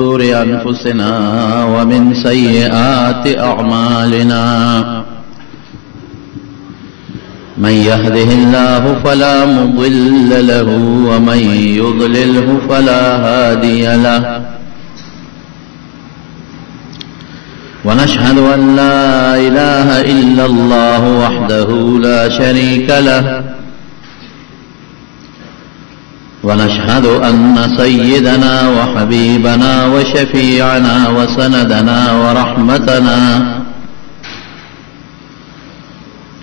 شرور أنفسنا ومن سيئات أعمالنا من يهده الله فلا مضل له ومن يضلله فلا هادي له ونشهد أن لا إله إلا الله وحده لا شريك له ونشهد أن سيدنا وحبيبنا وشفيعنا وسندنا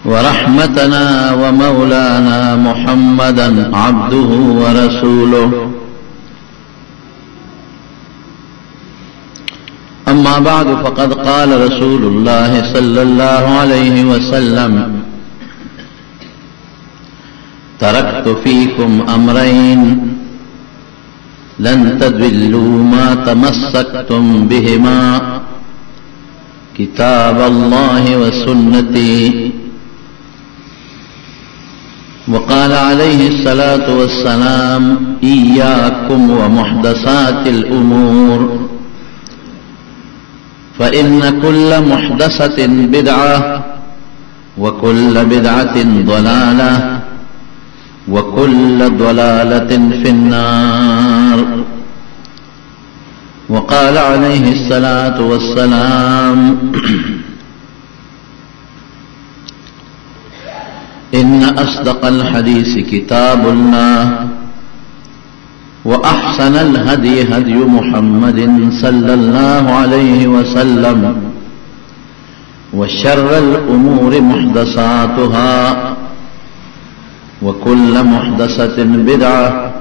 ورحمتنا ومولانا محمدا عبده ورسوله أما بعد فقد قال رسول الله صلى الله عليه وسلم تركت فيكم أمرين لن تضلوا ما تمسكتم بهما كتاب الله وسنتي وقال عليه الصلاة والسلام إياكم ومحدثات الأمور فإن كل محدثة بدعة وكل بدعة ضلالة وكل ضلالة في النار وقال عليه الصلاة والسلام إن أصدق الحديث كتاب الله وأحسن الهدي هدي محمد صلى الله عليه وسلم وشر الأمور محدثاتها وكل محدثة بدعة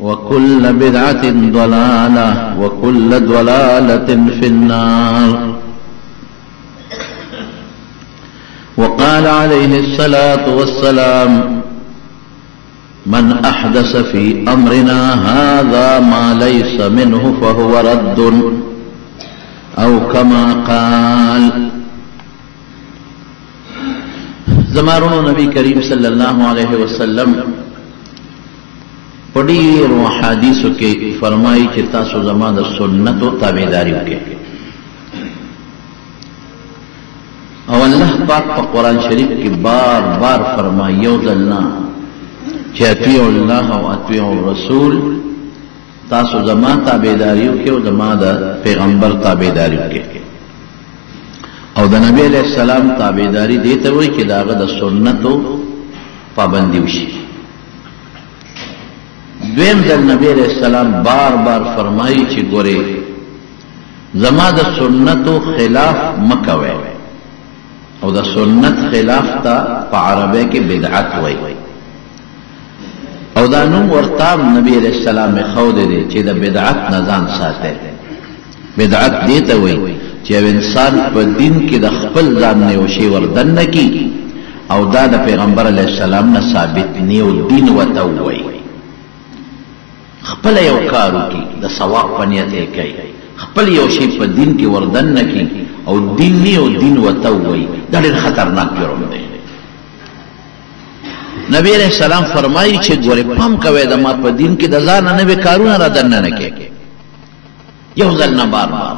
وكل بدعة ضلالة وكل ضلالة في النار وقال عليه الصلاة والسلام من أحدث في أمرنا هذا ما ليس منه فهو رد أو كما قال زمارونو نبی کریم صلی اللہ علیہ وسلم پڑیر و حدیثو کے فرمائی کہ تاسو زمان دا سنت و تابعداریو کے او اللہ پاک پا قرآن شریف کی بار بار فرمائی یوزلنا کہ اطیعو اللہ و اطیعو رسول تاسو زمان تابعداریو کے و زمان دا پیغمبر تابعداریو کے او د نبی علیہ السلام تابعداری دیته وای چې داغه د سنتو پابندي وشي. دویم د نبی علیہ السلام بار بار فرمایي چې ګوره زما د سنتو خلاف مکوي او د سنت خلاف تا په عربی کې بدعت وای او دا نوم ورتاب نبی علیہ السلام خو دې چې د بدعت نه ځان ساتي. بدعت دیته وای چې انسان په دین کې د خپل ځان نه یو شی وردن نه کی او دا د پیغمبر علیه السلام نه ثابت نه او دین وته وای خپل یو کارو کی د ثواب په نیت یې کوي خپل یو شی په دین کې وردن نه کی او دین نه او دین وته وای دا ډېر خطرناک جرم دی. نبی علیہ السلام فرمایي چې ګوره پام کوي د ما په دین کې د ځان نه به کارونه را دننه نه کوي یو ځل نه بار بار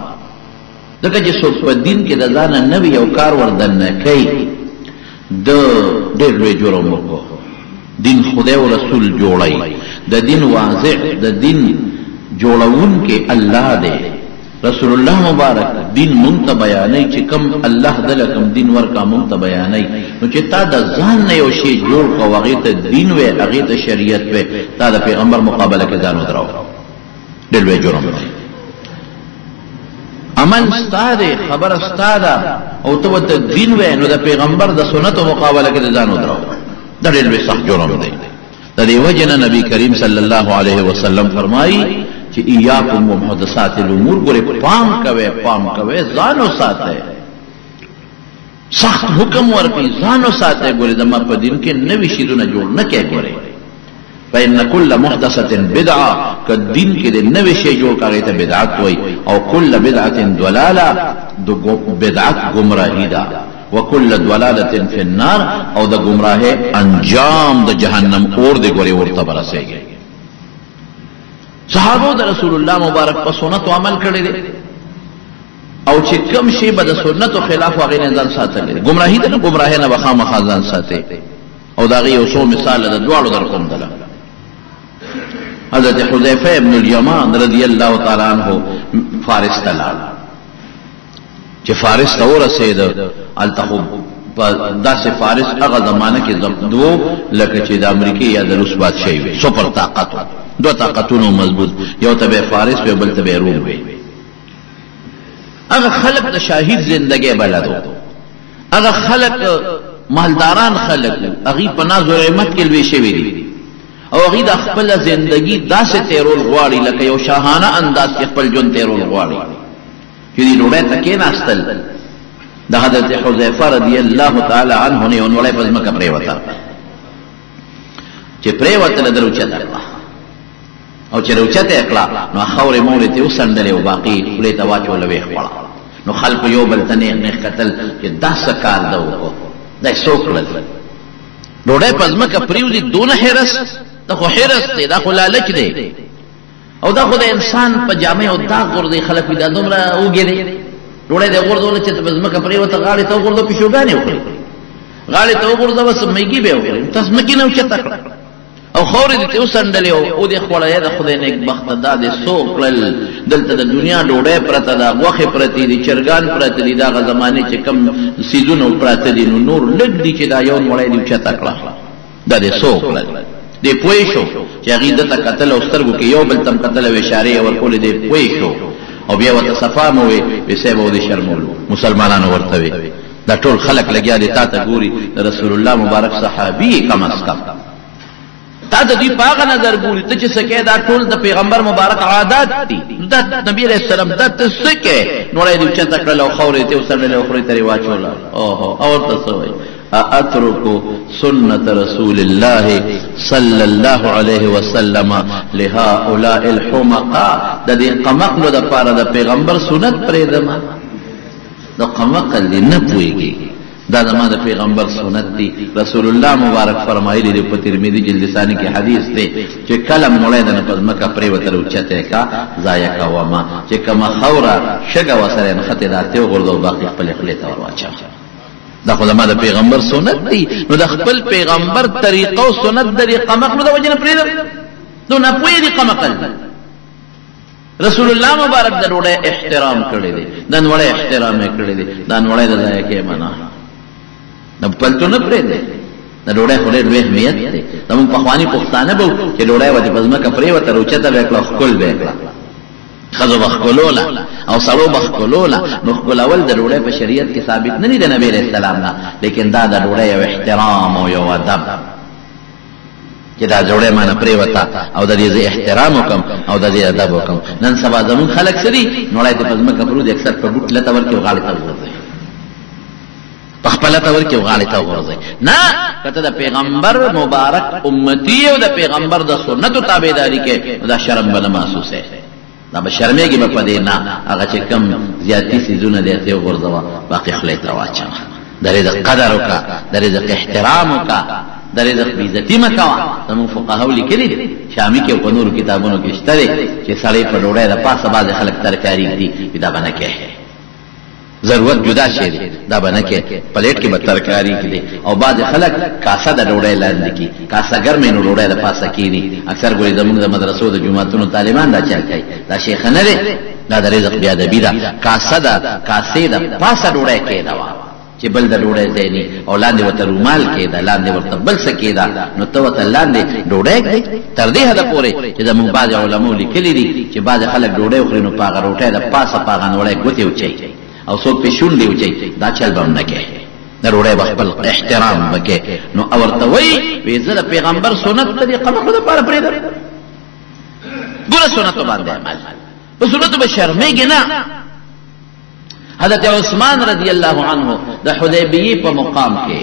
دغه چې څوک په دین کې د ځان نه یو کار وردن نه کوي د ډېر لوی جرم وکړو. دین خدای او رسول جوړای د دین واضح د دین جوړون کې الله دی رسول الله مبارک دین مونږ ته بیانای چې کوم الله دلکم دین ورکا مونږ ته بیانای نو چې تا د ځان نه یو شی جوړ کو هغه ته دین وې هغه ته شریعت وې تا د پیغمبر مقابله کې ځان ودراو ډېر لوی جرم دی. عمل استاده خبر استاده او تو ته دین وې نو د پیغمبر د سنت مقابله کې ځان ودراو دا ډېر لوی صح جرم دی. د دې وجه نبی کریم صلی الله علیه وسلم فرمایي چې ایاکم ومحدثات الامور ګوره پام کوي ځان وساته سخت حکم ورکړي ځان وساته ګوره د ما په دین کې نوې شیونه جوړ نه کې ګوره فإن كل محدثة بدعة كالدين كده نوي شيء جوړ کړي ته بدعت وای او كل بدعة ضلالة بدعت گمراهی ده وكل ضلالة في النار او د گمراهی انجام د جهنم اور دی ګوري ورته برسېږي. صحابو د رسول الله مبارک په سنت عمل کړی دی او چې کم شی به د سنتو خلاف هغې نه ځان ساتلی دی ګمراهي ده نه ګمراهۍ نه به خامخا ځان ساتي او د هغې یو څو مثال د دواړو در کوم دله حضرت حذیفه ابن الیمان رضی الله تعالی عنه فارس ته لاړ چې فارس ته ورسېده هلته خو داسې فارس هغه زمانه کې دو لکه چې د امریکې یا د روس بادشاهي وي سپر طاقت دو طاقتونو مضبوط یو ته به فارس وي بل ته به روم وي هغه خلق د شاهد زندګۍ بلدو هغه خلق مالداران خلق هغې په ناز و نعمت کې لوی شوي دي او هغې د خپله زندګي داسې تیرول غواړي لکه یو شاهانه انداز کې خپل ژوند تیرول غواړي چې دې ډوډۍ ته کېناستل د حضرت حذیفه رضی الله تعالی عنه نه یو نوړی په ځمکه پرېوته چې پرېوتله ده روچته کړه او چې روچته یې کړه نو خاورې مورې ته وڅنډلې او باقي خولې ته واچوله ویې خوړه نو خلکو یو بل ته نیغ نیغ کتل چې دا څه کار ده وکړو دا یې څو کړل ډوډۍ په ځمکه پرېوځي دونه حرس دا خو حرس دی دا خو لالچ دی او دا خو د انسان په جامې او داغ غورځي خلک وي دا دومره اوږې دی ډوډۍ دې غورځوله چې په ځمکه پرېوته غاړې ته وغورځه پیشوګانې وکړې غاړې ته وغورځه بس میږي به یې وکړې ته ځمکې نه اوچته کړه او خاورې دې ترې وڅنډلې او دې خوړه د خدای نیکبخته دا دې څو کړل دلته د دنیا ډوډۍ پرته ده غوښې پرتې دي چرګان پرته دي د هغه زمانې چې کم څیزونه پراته دي نو نور لږ دي چې دا یو نوړی دې اوچته کړه دا دې څو کړل دې پوه شو چې هغې دته کتل او سترګو کې یو بل تم کتل او اشارې یې ورکولې دې پوه شو او بیا ورته صفا مو وی ویسې به ودې شرمولو مسلمانانو ورته وی دا ټول خلک لګیا دي تا ته ګوري د رسول الله مبارک صحابي کم از کم تا د دوی په هغه نظر ګوري ته چې څه کوې دا ټول د پیغمبر مبارک عادات دي دا نبي علیه السلام دا ته څه کوې نوړی دې اوچته کړل او خاورې ته وڅنډلې او خولې ته یې واچوله اوهو او ورته څه وایي أترك سنة رسول الله صلى الله عليه وسلم لهؤلاء الحمقاء د دې قمقلو د پاره د پیغمبر سنت پرېږدم د قمقل دې نه پوهېږي دا زما د پیغمبر سنت دی رسول الله مبارک فرمایلی دی په ترمذی جلد ثانی کې حدیث دی چې کله مړی د په ځمکه پرېوتل اوچته کا ضایع کومه چې کومه خوره شګه ورسره نښتې دا ته وغورځو باقي خپلې خولې ته ور واچوه دا خو زما د پیغمبر سنت دی نو د خپل پیغمبر طریقه او سنت د دې قمقلو د وجې نه پرېږدم نو ناپوهې دي قمقل رسول الله مبارک د ډوډۍ احترام کړی دی د نوړۍ احترام یې کړی دی دا نوړۍ د ضایع کې منع د پلتو نه پرېږدی د ډوډۍ خو ډېر لوی اهمیت دی زمونږ پخواني پښتانه به وو چې ډوډۍ به دې په ځمکه پرېوته روچته به یې کړه ښکل به یې کړه ښځو به ښکلوله او سړو به ښکلوله نو ښکلول د ډوډۍ په شریعت کې ثابت نه دي د نبي علیه السلام نه لیکن دا د ډوډۍ یو احترام او یو ادب چې دا ډوډۍ مانه پرېوته او د دې زه احترام وکړم او د دې ادب وکړم نن سبا زمونږ خلک څه دي نوړی دې په ځمکه پرېږدي اکثر په بوټ لته ورکړي او غاړې ته وغورځوي په خپله ته ورکړي او غاړې ته وغورځوي نه که ته د پیغمبر مبارک امتي او د پیغمبر د سنتو تابعداري کې دا شرم به نه محسوسوې دا به شرمېږي به په دې نه هغه چې کم زیاتي څیزونه دی ته وغورځوه باقي خولې ته واچوه د رزق قدر وکړه د رزق احترام وکړه د رزق بېعزتي مه کوه زمونږ فقهاو لیکلي دي شامي کې او په نورو کتابونو کې شته دی چې سړی په ډوډۍ د پاسه بعضې خلک ترکاري ږدي دا به نه کوې ضرورت جدا شی دی دا به نه کوې پلیټ کې به ترکاري کړي او بعضې خلک کاسه د ډوډۍ لاندې کړي کاسه ګرمې نو ډوډۍ د پاسه کښېني اکثر ګورې زمونږ د مدرسو د جوماتونو طالبان دا چل کوي دا شیخه نه دی دا د رزق بېادبي ده کاسه د کاسې د پاسه ډوډۍ کښېنوه چې بل د ډوډۍ ځای نه او لاندې ورته رومال کېده لاندې ورته بل څه کېده نو ته ورته لاندې ډوډۍ کړې تر دې حده پورې چې زموږ بعضې علماو لیکلي دي چې بعضې خلک ډوډۍ وخوري نو په هغه روټۍ د پاسه په هغه نوړی ګوتې وچوي او څوک پې شونډې وچوي دا چل به هم نه کوې د ډوډۍ به خپل احترام به کوې نو او ورته وایي وایي زه د پیغمبر سنت د دې قمقلو دپاره پرېږدم ګوره سنتو باندې عمل په سنتو به شرمېږي نه حضرت عثمان رضی الله عنه د حدیبیې په مقام کې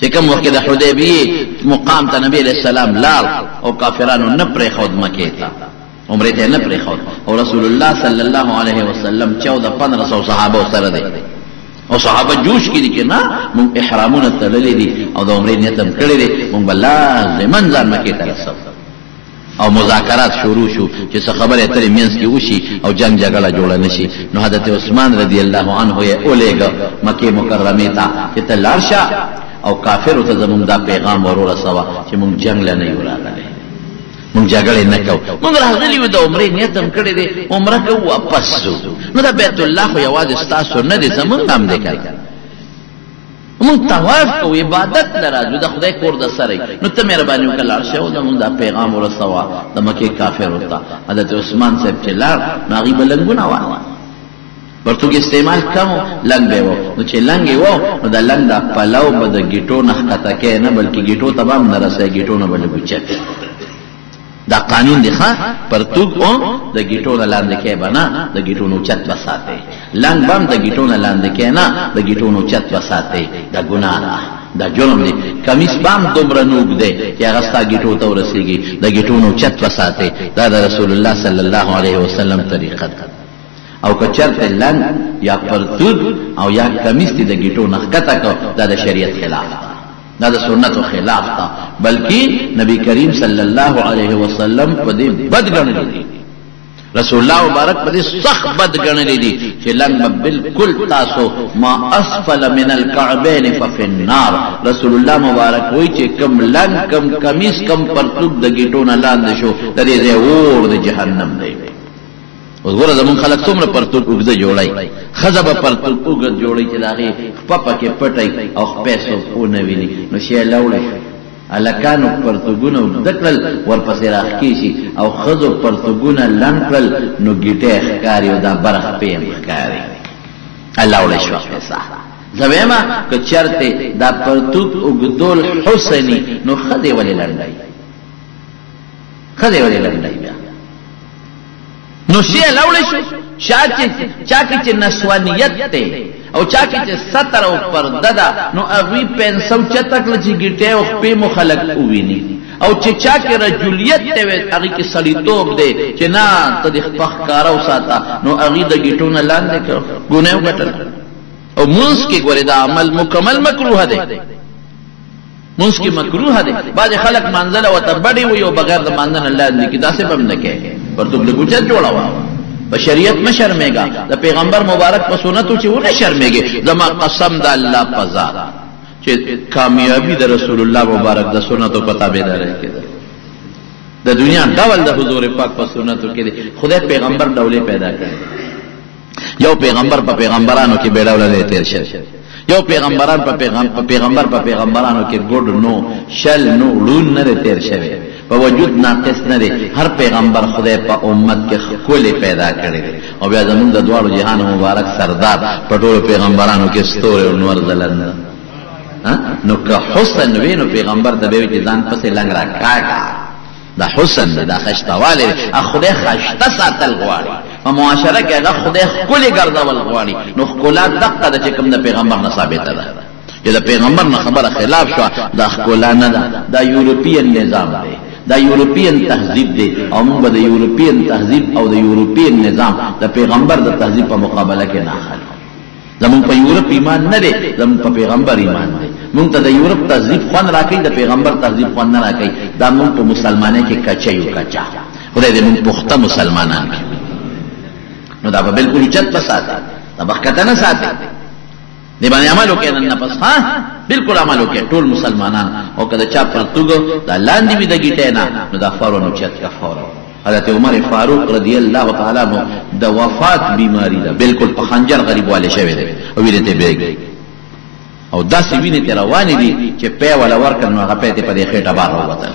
چې کوم وخت د حدیبیې مقام ته نبی علیہ السلام لاړ او کافرانو نه پرېښود مکې ته عمرې ته نه پرېښود او رسول الله صلی الله علیه وسلم 1400 صحابه سره دی او صحابه جوش کې دي چې نه مونږ احرامونه تړلي دي او د عمرې نیت هم کړی دی مونږ به لازمن ځان مکې ته رسو او مذاکرات شروع شو چې څه خبره اترې منځ کې وشي او جنگ جګړه جوړه نشي. نو حضرت عثمان رضی الله عنه یې اولېګه مکه مکرمه ته چې ته لاړ شه او کافرو ته زمونږ دا پیغام ورسوه چې مونږ جنگ له نه یو راغلي، مونږ جګړه نه کوو، مونږ راغلي یو د عمرې نیت هم کړی دی، عمره کوو واپس ځو. نو دا بیت الله خو یوازې ستاسو نه دی، زمونږ هم دی که مونږ طواف کوو، عبادت نه راځو، د خدای کور د سره. نو ته مهرباني وکړه لاړ شه او زمونږ دا پیغام ورسوه د مکې کافرو ته. حضرت عثمان صاحب چې لاړ نو هغوی به لنګونه وانه پرتوګ استعمال کم لنګ به و. نو چې لنګ یې و نو د لنګ دا پلو به د ګیټو نه ښکته کې نه بلکې ګیټو ته به هم نه رسی، ګیټو نه به لږ اوچت. دا قانون دی ښه، پرتوګ او د ګیټو نه لاندې کې به نه، د ګیټو نه اوچت به ساتئ. لنګ به هم د ګیټو نه لاندې کې نه، د ګیټو نه اوچت به ساتئ. دا ګناه ده، دا جرم دی. کمیس به هم دومره نه اوږد دی چې هغه ستا ګیټو ته ورسېږي، د ګیټو نه اوچت به ساتئ. دا د رسول الله صلی الله علیه وسلم طریقه ده. او که چرته لنګ یا پرتوګ او یا کمیس دی د ګیټو نه ښکته کو، دا د شریعت خلاف ده، دا د سنتو خلاف ده، بلکې نبی کریم صلی الله علیه وسلم په دې بد ګڼلی دي، رسول الله مبارک په دې سخت بد ګڼلی دي چې لنګ به بالکل تاسو ما اسفل من الكعبین ففي النار. رسول الله مبارک وایي چې کم لنګ کم کمیس کم پرتوګ د ګیټو نه لاندې شو، د دې ځای اور د جهنم دی. اوس ګوره زمونږ خلک څومره پرتوګ اوږده جوړی، ښځه به پرتوګ اوږد جوړی چې د هغې خپه پکې پټی او خپې څوک ونه ویني. نو شی یې لوړی شو، هلکانو پرتوګونه اوږده کړل ورپسې راښکې شي، او ښځو پرتوګونه لنډ کړل نو ګیټی ښکاري او دا بره خپې هم ښکاري. لوړی شوه قصه. زه ویمه که چرته دا پرتوګ اوږدول حسني نو ښځې ولې لنډی، ښځې ولې لنډی بیا؟ نو شی لوړی شو. چا کې چې نسوانیت دی او چا کې چې ستر او پرده ده نو هغوی پنسه اوچته کړه چې ګیټی او خپې مو خلک وویني، او چې چا کې رجولیت دی هغې کې سړیتوب دی چې نه ته دې خپه ښکاره وساته، نو هغې د ګیټو نه لاندې کړه، ګناه وګټله. او مونځ کې ګورې دا عمل مکمل مکروه دی، مونځ کې مکروه دی. بعضې خلک مانځله ورته بډې وي او بغیر د مانځه نه لاندې کړي، داسې به هم نه کوې، پرتوګ لږ اوچت جوړوه. په شریعت مه شرمېږه، د پیغمبر مبارک په سنتو چې ونه شرمېږې. زما قسم د الله په ذات چې کامیابي د رسول الله مبارک د سنتو په تابعدارۍ کې ده. د دنیا ډول د حضور پاک په سنتو کې دی. خدای پیغمبر ډولې پیدا کړي، یو پیغمبر په پیغمبرانو کې بې ډوله دی تېر شوی، یو پیغمبر په پیغمبرانو کې ګډ نو شل نو ړون نه دی تېر شوی، په وجود ناقص نه دی. هر پیغمبر خدای په امت کې ښکلی پیدا کړی دی. او بیا زمونږ د دواړو جهانو مبارک سردار په ټولو پیغمبرانو کې ستوری او نور ځلنده. نو که حسن وي نو پیغمبر ته به وي چې ځان پسې لنګ را کاږه، دا حسن دی، دا خشتوالی دی. خدای خشته ساتل غواړي، په معاشره کې هغه خدای ښکلې ګرځول غواړي. نو ښکلا دقه ده چې کوم د پیغمبر نه ثابته ده، چې د پیغمبر نه خبره خلاف شوه دا ښکلا نه ده، دا یورپین نظام دی، دا یورپین تهذیب دی. او موږ به د یورپین تهذیب او د یورپین نظام د پیغمبر د تهذیب په مقابله کې نه اخلو. زمونږ په یورپ ایمان نه دی، زمونږ په پیغمبر ایمان دی. مونږ ته د یورپ تهذیب خوند راکوي، د پیغمبر تهذیب خوند نه راکوي. دا مونږ په مسلمانۍ کې کچه یو کچه، خدای دې مونږ پخته مسلمانان کړي. نو دا به بالکل اوچت به ساتي، دا به ښکته نه ساتي، دې باندې عمل وکړي نن نه پس. بالکل عمل وکړي ټول مسلمانان. او که د چا پرتوګ دا لاندې وي د ګیټۍ نه نو دا فورا اوچت کا فورا. حضرت عمر فاروق رضی الله تعالی عنہ د وفات بیماری ده، بالکل په خنجر غریب والے شوی دی او وینې ته بیږي، او داسې وینې ته روانې دي چې پی ولا ورکړ نو هغه پی ته په دې خېټه بار ووتل.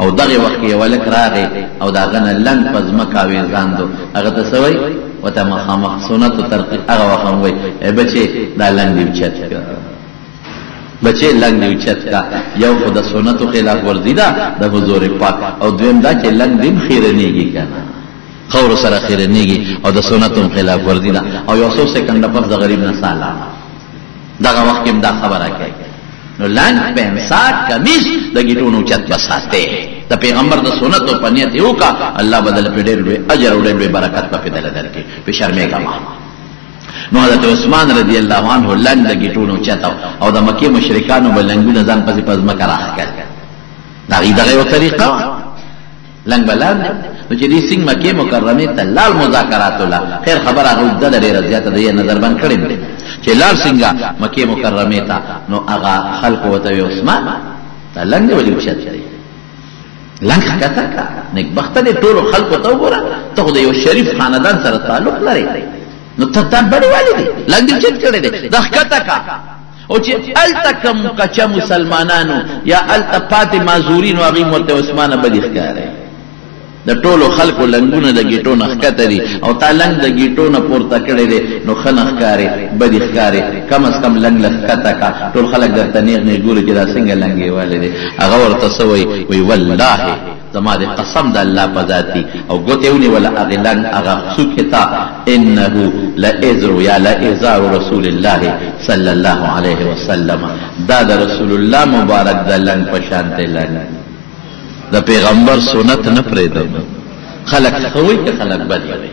او دغه وخت یې ولک راغی او د هغه نه لنډ په ځمکه ویزاندو. هغه ته څه وایي ورته مخامخ سنتو ترقیق. هغه وخت هم وایي ای بچې دا لنډ دې اوچت کړه، بچې لنګ دې اوچت کا. یو خو د سنتو خلاف ورزي ده د حضور پاک، او دویم دا چې لنګ دې خیرنېږي که نه، خور سره خیرنېږي او د سنتو خلاف ورزي ده. او یو څو سکنډه پس د غریب نه سالا دغه وخت کې دا خبره کوي. نو لنګ پنسا کمیس د ګیټونو اوچت بساته د پیغمبر د سنتو په نیت یو کا، الله بدل په ډېر لوی اجر او ډېر لوی برکت په بدل درکړي. په شرمېږه ما. نو حضرت عثمان رضی الله عنه لنګ د ګیټونو چتاو او د مکې مشرکانو به لنګونه ځان پسې په ځمکه راښکل. دغه یو طریقه لنګ بلان نو چې دې سنگ مکه مکرمه ته لال مذاکرات الله خیر خبر هغه د ډېر زیاته دی نظر باندې کړی چې لال څنګه مکه مکرمه ته نو هغه خلق وته عثمان ته لنګ ولې وشت لنګ کته کا نیک بخت دې ټول خلق ته وګوره ته د یو شریف خاندان سره تعلق لري نو ته بڑی والی دی لنګ دې چت کړی دی د کته کا او چې التکم کچا مسلمانانو یا التفات مازورین واغي مرته عثمان بدی ښکاري د ټولو خلکو لنګونه د گیټو نه ښکته دي او تا لنګ د گیټو نه پورته کړی دی نو ښه نه ښکاري بدې ښکاري کم از کم لنګ له ښکته کا ټول خلک درته نیغ نیغ ګوري چې دا څنګه لنګې والی دی هغه ورته څه وایي والله زما د قسم د الله په ذاتي او ګوتې ونیوله هغې لنګ هغه څوکې ته انه لازر یا لازار رسول الله صلی الله علیه وسلم دا د رسول الله مبارک د لنګ په شان دی لنګ د پیغمبر سنت نه پرېږدم خلک ښه وایي که خلک بد وایي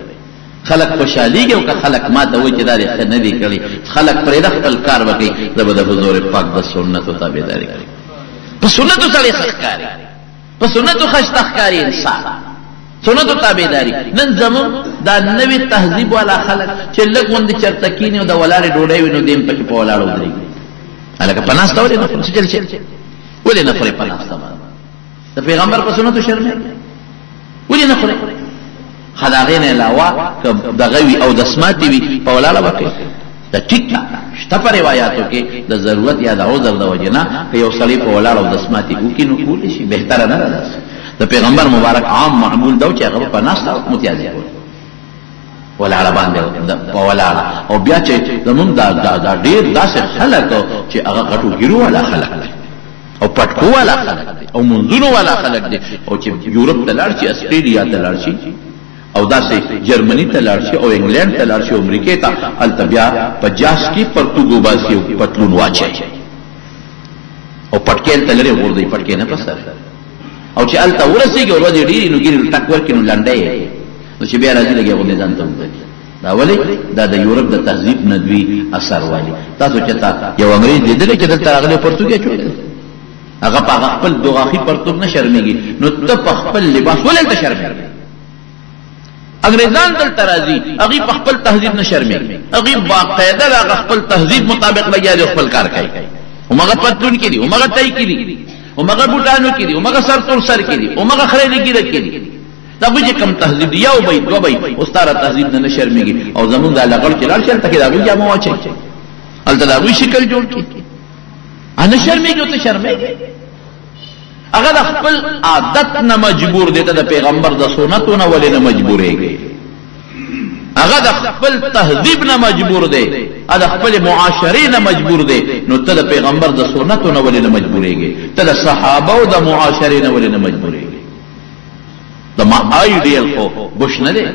خلک خوشحالېږي او که خلک ما ته وایي چې دا دې ښه نه دي کړي خلک پرېږده خپل کار وکړي زه به د حضور پاک د سنتو تابعداري کړي په سنتو سړی ښه ښکاري په سنتو ښایسته ښکاري انسان سنتو تابعداري نن زموږ دا نوي تهذیب والا خلک چې لږ غوندې چېرته کښېني او د ولاړې ډوډۍ وي نو دې هم پکې په ولاړ ودرېږي هلکه په ناسته ولې نه خوري څه چل شي ولې نه خورې په ناسته باندې د پیغمبر په سنتو شرمېږي ولې نه خورې خو د هغې نه علاوه که دغه وي او دسماتې وي په ولاړه به کوي د ټیک ده شته په روایاتو کې د ضرورت یا د عذر د وجې نه که یو سړی په ولاړه او دسماتې وکړي نو کولی شي بهتره نه ده د پیغمبر مبارک عام معمول ده چې هغه په ناسته متیازې کوي ولاړه باندې په ولاړه او بیا چې زمونږ دا ډېر داسې خلک چې هغه غټو ګیرو والا خلک دي او پټکو والا خلک دي او منځونو والا خلک دي او چې یورپ ته لاړ شي استرالیا ته لاړ شي او داسې جرمني ته لاړ شي او انګلند ته لاړ شي او امریکې ته هلته بیا په جاس کې پرتوګ وباسي او پتلون واچوي او پټکې هلته لرې غورځوي پټکې نه په سر او چې هلته ورسېږي او ورځې ډېرې نو ګیرې ټک ورکړي نو لنډی نو چې بیا راځي لږ غوندې ځان ته وګوري دا ولې دا د یورپ د تهذیب نه دوی اثر والي تاسو چې یو انګریز لیدلی چې دلته راغلی پرتوګ یې اچولی هغه په هغه خپل دوغاخي پرتوګ نه شرمېږي نو ته په خپل لباس ولې هلته شرمېږي انګریزان دلته راځي هغوی په خپل تهذیب نه شرمېږي هغوی باقاعده د هغه خپل تهذیب مطابق لګیا دي خپل کار کوي همغه پتلون کې دي همغه ټی کې دي همغه بوټانو کې دي همغه سر تور سر کې دي همغه خرېلې ګیره کې دي دا هغوی چې کوم تهذیب دي یو بی دوه بی استاره تهذیب نه شرمېږي او زمونږ د لغړ چې لاړ شي هلته کې د هغوی جامه واچوي هلته د هغوی شکل جوړ کړي نه شرمېږي او ته شرمېږي هغه د خپل عادت نه مجبور دی ته د پیغمبر د سنتو نه ولې نه مجبورېږي هغه د خپل تهذیب نه مجبور دی هغه د خپل معاشرې نه مجبور دی نو ته د پیغمبر د سنتو نه ولې نه مجبورېږي ته د صحابو د معاشرې نه ولې نه مجبورېږي د ما آیډیل خو بش نه دی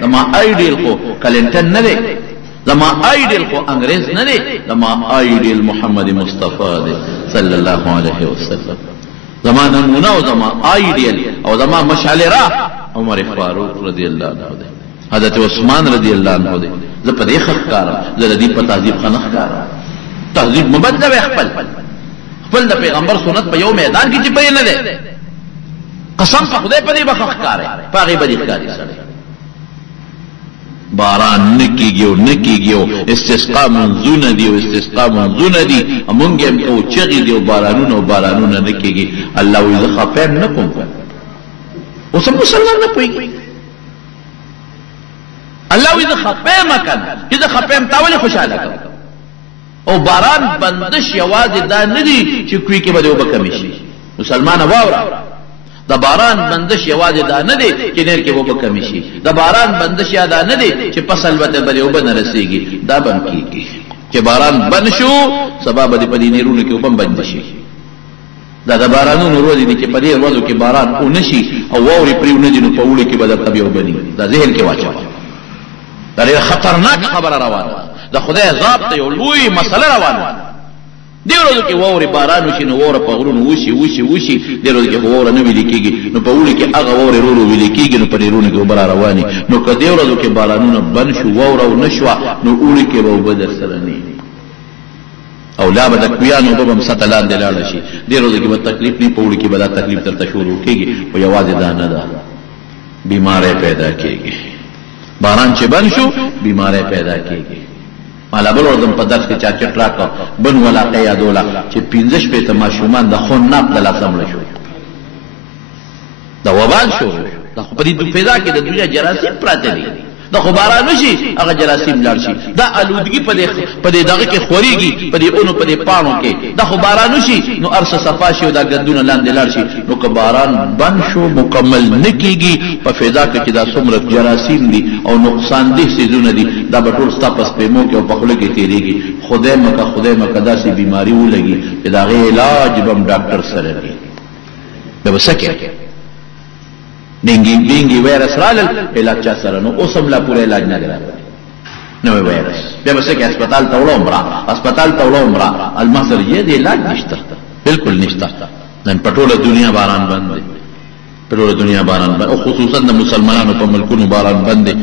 د ما آیډیل خو کلینټن نه دی د ما آیډیل خو انګریز نه دی د ما آیډیل محمد مصطفی دی صلی الله علیه وسلم زما نمونه او زما آیډیل او زما مشعل را عمر فاروق رضی الله عنه دی حضرت عثمان رضی الله عنه دی زه په دې ښکارم زه د دې په تهذیب ښه نه ښکارم تهذیب مبدل خپل د پیغمبر سنت په یو میدان کې چې پرې نه دی قسم په خدای په دې به ښه ښکاري په هغې به دې ښکاري سړی باران نه کېږي او نه کېږي او استسقا منځونه دي او استسقا منځونه دي مونږ هم کوو چغې دي او بارانونه نه کېږي الله وایي زه خفیم نه کوم اوس هم مسلمان نه پوهېږي الله وایي زه خفیم کنه چې زه خفیم تا ولې خوشحاله کوم او باران بندش یوازې دا نه دي چې کوی کې به دې اوبه کمې شي مسلمانه واوره د باران بندش یوازې دا نه دی چې نهر کې اوبه کمې شي د باران بندش یا دا نه دی چې فصل به ته بلې اوبه نه رسېږي دا به هم کېږي چې باران بند شو سبا به دې په دې نهرونو کې اوبه هم بند شي دا د بارانونو ورځې دي چې په دې ورځو کې باران ونه شي او واورې پرې ونه دي نو په اوړي کې به درته بیا اوبه نه دا ذهن کې واچوه دا ډېره خطرناکه خبره روانه د خدای عذاب ته یو لوی مسله روانه دې ورځو کې واورې باران وشي نو واوره په غرونو وشي دې ورځو کې واوره نه ویلې کېږي نو په اوړي کې هغه واورې ورو ویلې کېږي نو په ډېرونو کې اوبه را روانې نو که دې ورځو کې بارانونه بند شو واوره ونه شوه نو اوړي کې به اوبه در سره نه او لا به د کویانو اوبه به هم سطح لاندې لاړه شي دې ورځو کې به تکلیف نه په وړي کې به دا تکلیف درته شروع کېږي خو یوازې دا نه ده بیماری پیدا کېږي باران چې بند شو بیماری پیدا کېږي مالا بل ورځم په درس کې چا چټ راکړه بن ولاقې یادوله چې 15 شپېته ماشومان د خون ناپ د لاسه مړه شو دا وبال شو دا خو په دې پیدا کې د دنیا جراثیم پراته دي دا خو باران نشي هغه جراثیم لاړ شي دا آلودګي په دې دغه کې خوريږي په دې اونو په دې پانو کې دا خو باران نشي نو ارس صفا شي او دا ګندونه لاندې لاړ شي نو که باران بند شو مکمل نکېږي په فضا کې چې دا څومره جراثیم دي او نقصان دي څیزونه دي دا به ټول ستا په سپېمو کې او په خوله کې تېرېږي خدای مکه داسې بیماري ولګي چې د هغې علاج به هم ډاکټر سره وي بیا به څه کوې ډینګي وایرس رالل علاج چا سره نو اوس هم لا پوره علاج نه دی نوی وایرس بیا به څه کې هسپتال ته وړو مرا المحضر یې د علاج نشته بالکل نشته نن په ټوله دنیا باران بند دی په ټوله دنیا باران بند او خصوصا د مسلمانانو په ملکونو باران بند دی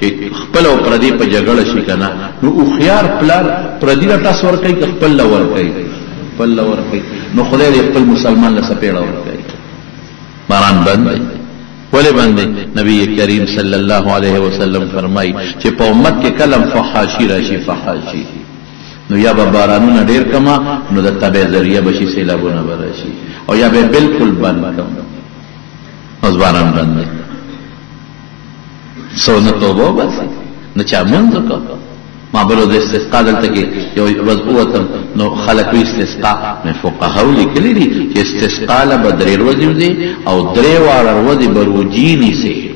چې خپل او پردي په جګړه شي کنه نو خيار پلار پردي لا تاسو ور کوي خپل لور کوي نو خدای دې خپل مسلمان له سپېړه ور کوي باران بند دی ولی بند دی نبی کریم صلی اللہ علیہ وسلم فرمائی چې په امت کې کلم فحاشی راشي فحاشی نو یا به بارانونه ډیر کما نو د تبع ذریعہ بشي سیلابونه براشي او یا به بالکل بند کم اوس باران بند دی سو نه توبه بس نه چا منځ کو ما بلو د استسقا دلته کې یو وضعوتم نو خلق استسقا من فقهاو لیکلي دي چې استسقا له بدرې ورځې دي او درې واړه ورځې بروجي نیسي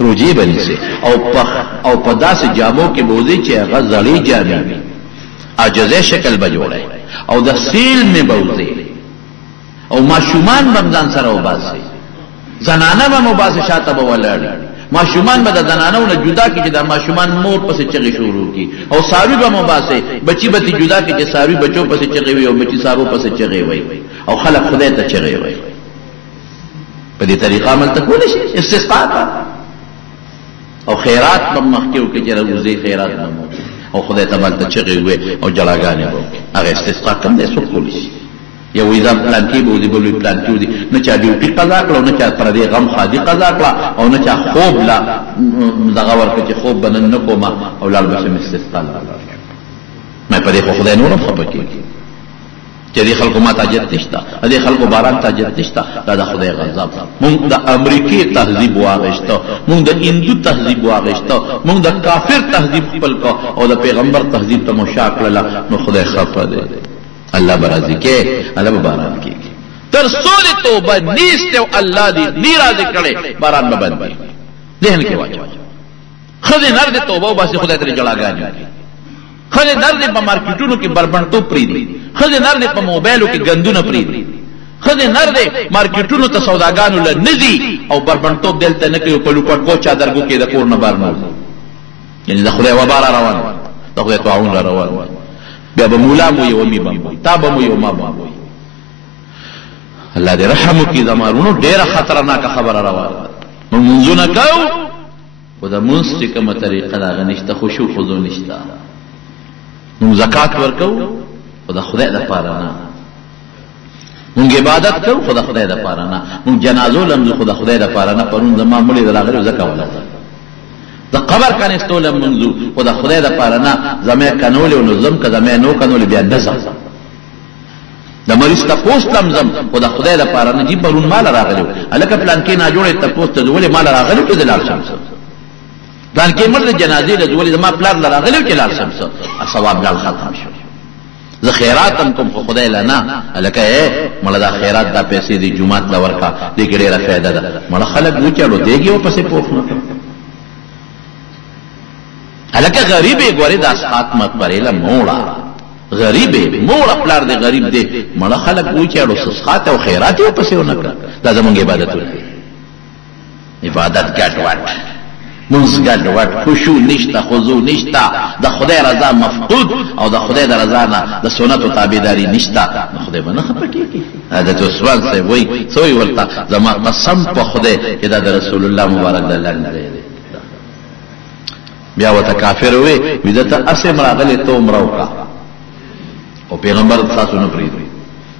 روجي بنسي او په داسې جامو کې بوزي چې هغه زړې جامې عاجزه شکل به جوړي او د سیل نه بوزي او ماشومان رمضان سره وباسي زنانه به مباسه شاته به ولاړي ماشومان به د زنانو نه جدا کی چې د ماشومان مور پسې چغې شروع کی او ساروی به مباسه بچی به جدا کی چې ساروی بچو پسې چغې وي او بچی سارو پسې چغې وي او خلق خدای ته چغې وي په دې طریقه عمل تکول شي استسقاء او خیرات په مخکیو کې چې روزي خیرات مو او خدای ته بل ته چغې وي او جلاګانې وو هغه استسقاء کوم دې څه کول شي یو ویزا پلان کې به دی بلوي پلان کې دی نه چا ډیوټي قضا کړو نه چا پر دې غم خادي قضا کړه او نه چا خوب لا دغه ورکه چې خوب بنن نه کوما او لال بسم استسقال مې په دې خدای نور خبر کې چې دې خلکو ما تاجت نشتا دې خلکو باران تاجت نشتا دا خدای غضب مونږ د امریکای تهذیب واغشته مونږ د هندو تهذیب واغشته مونږ د کافر تهذیب خپل کو او د پیغمبر تهذیب ته مشاکل نو خدای خفه دی الله برازي کې الله باران کې تر څو توبه نیسته الله دې ناراضه کړي باران به بند ذهن کې واچو خدای نر دې توبه واسي خدای ته جړاګانی خدای نر دې په مارکیټونو کې بربنټو پری دي خدای نر دې په موبایلو کې غندونه پری دي خدای نر دې مارکیټونو ته سوداګانو ل ندي او بربنټو دلته نه کوي په لوپټ کو چادرګو کې د کور نه بار نه یعنی د خدای وبار روان د خدای تعاون روان بیا به مولا مو یو می بم تا به مو یو ما بم الله دې رحم وکړي زمارونو ډېره خطرناک خبره راوړه منځونه کو او د منځ چې کومه طریقه دا غنښت خشوع خضوع نشته نو زکات ورکو او د خدای د پاره نه مونږ عبادت کوو خدای خدای د پاره نه مونږ جنازو لمز خدای د پاره نه پرون زما مړي دراغلو زکات ولا د قبر کنه استول منذ خدا خدای د پاره نه زمې کنول او نظم ک زمې نو کنول بیا نظم د مریض ته پوسټ لمزم خدا خدای د پاره نه جی پرون مال راغلو الکه پلان کې نه جوړه ته پوسټ ولې مال راغلو کې دلال شمس پلان کې مرده جنازې له ولې ما پلان راغلو کې لال شمس ثواب لال ختم شو زه خیراتم کوم خدای لنا الکه مړه دا خیرات دا پیسې دی جمعات دا ورکا دې کې ډیره فائدہ ده مړه خلک و چلو دیږي او پسې پوښتنه الکه غریبې ګورې د اسقات مت پرېله موړه غریبې موړه پلار دې غریب دې مړه خلک وو چې اړو سخات او خیرات یې پسې ونه کړ دا زمونږ عبادت ورته عبادت ګټ وټ منځ ګډ وټ خشوع نشته خضوع نشته د خدای رضا مفقود او د خدای د رضا نه د سنت او تابعداري نشته نو خدای به نه خپه کیږي حضرت عثمان صاحب وایي سوې ورته زما قسم په خدای چې دا د رسول الله مبارک د لاندې بیا ورته کافر وې وي دته اسې راغلی ته عمره وکړه او پیغمبر تاسو نه پرېږدي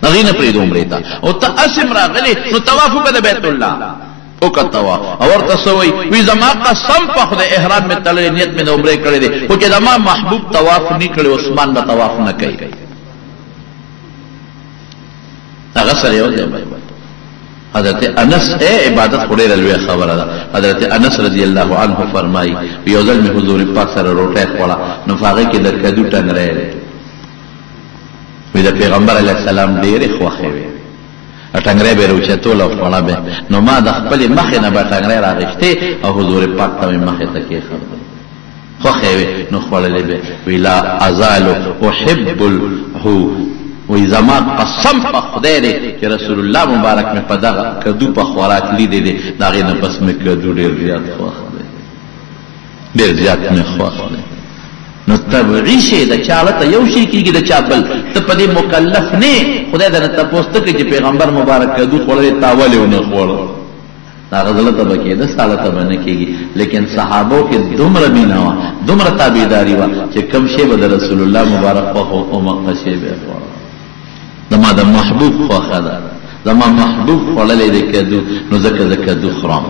هغې نه پرېږدو عمرې ته او ته اسې راغلی نو طواف وکړه د بیت الله وکړه طواف او ورته څه وایي وایي زما قسم په خدای احرام مې تړلی نیت مې د عمرې کړی دی خو چې زما محبوب طواف نه کړی عثمان به طواف نه کوي هغه سره یو ځای حضرت انس عبادت خو ډېره لویه خبره ده حضرت انس رضی الله عنه فرمایي یو ځل مې حضور پاک سره روټۍ خوړه نو په هغې کې د کدو ټنګری دی وایي د پیغمبر علیه السلام ډېرې خوښې وې ټنګری به یې راوچتول او خوړه به نو ما د خپلې مخې نه به ټنګری راغېښتې او حضور پاک ته مې مخې ته کېښودل خوښې وې نو خوړلې به وایي لا ازالو احبه وی زما قسم په خدای دی چې رسول الله مبارک مې په دغه کدو په خوراک لیدی دی د هغې نه پس مې کدو ډېر زیات خوښ دی ډېر زیات مې خوښ دی نو طبعي شی د چا ته یو شی کېږي د چا بل ته په دې مکلف نه خدای درنه تپوس ته کوي چې پیغمبر مبارک کدو خوړلی تا ولې ونه خوړل هغه زړه ته به کېده ساړه ته به نه کېږي لیکن صحابو کې دومره مینه وه دومره تابعداري وه چې کوم شی به د رسول الله مبارک خوښ و همغه شی به یې خوړل زما د محبوب خوښه ده زما محبوب خوړلی دی کدو نو ځکه زه کدو خورم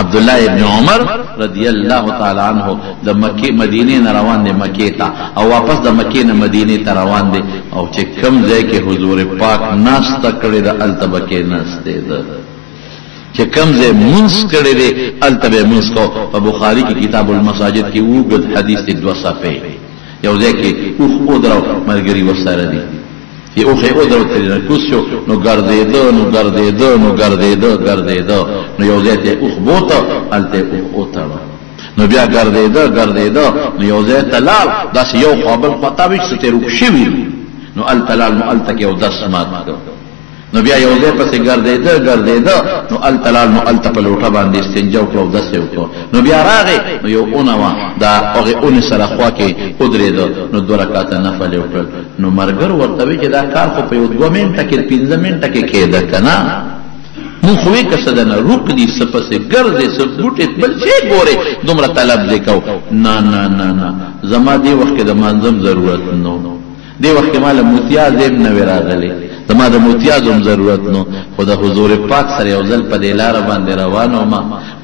عبدالله ابن عمر رضی الله تعالی عنه د مکې مدینې نه روان دی مکې ته او واپس د مکې نه مدینې ته روان دی او چې کوم ځای کې حضور پاک ناسته کړې ده هلته به کېناستی ده چې کوم ځای مونځ کړی دی هلته به یې مونځ کو په بخاري کې کتاب المساجد کې اوږد حدیث دی 2 صفحې یو ځای کې اوښ ودرو ملګري ورسره دي چې اوښې ودرو ترې نه کوز شو نو ګرځېده نو یو ځای ته یې اوښ بوته هلته یې اوښ وتړه نو بیا ګرځېده نو یو ځای ته لاړ داسې یو خوا بل خوا تا وي چې ته روک شوي نو هلته لاړ نو هلته کې یو دس مات کړ نو بیا یو ځای پسې ګرځېده نو هلته لاړ نو هلته په لوټه باندې استنجا وکړه او داسې وکړه نو بیا راغې نو یو اونه وه د هغې اونې سره خوا کې ودرېده نو 2 رکعته نفل یې وکړل نو ملګرو ورته وایي چې دا کار خو په یو 2 منټه کې 15 منټه کې کېده که نه مونږ خو وایي که څه دنه روک دي څه پسې ګرځې څه بوټې بل شی ګورې دومره طلب دې کو نه زما دې وخت کې د مانځم ضرورت نو دې وخت کې ما له موتیا زیب نه وې راغلی زما د موتیازو هم ضرورت نو خو د حضور پاک سره یو ځل په دې لاره باندې روان وم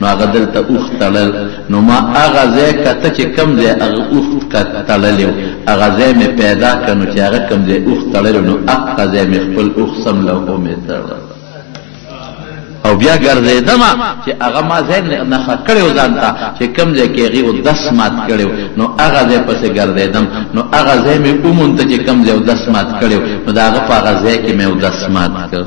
نو هغه دلته اوښ تړل نو ما هغه ځای کته چې کوم ځای هغه اوښ تړلی و هغه ځای مې پیدا کړ نو چې هغه کوم ځای اوښ تړلی نو هغه ځای مې خپل اوښ سملو مې تړل او بیا ګرځېدم چې هغه ما ځای نښه کړی و ځان ته چې کوم ځای کې هغې و 10 مات کړی و نو هغه ځای پسې ګرځېدم نو هغه ځای مې ومونده چې کوم ځای و 10 مات کړی و نو د هغه په هغه ځای کې مې و 10 مات کړ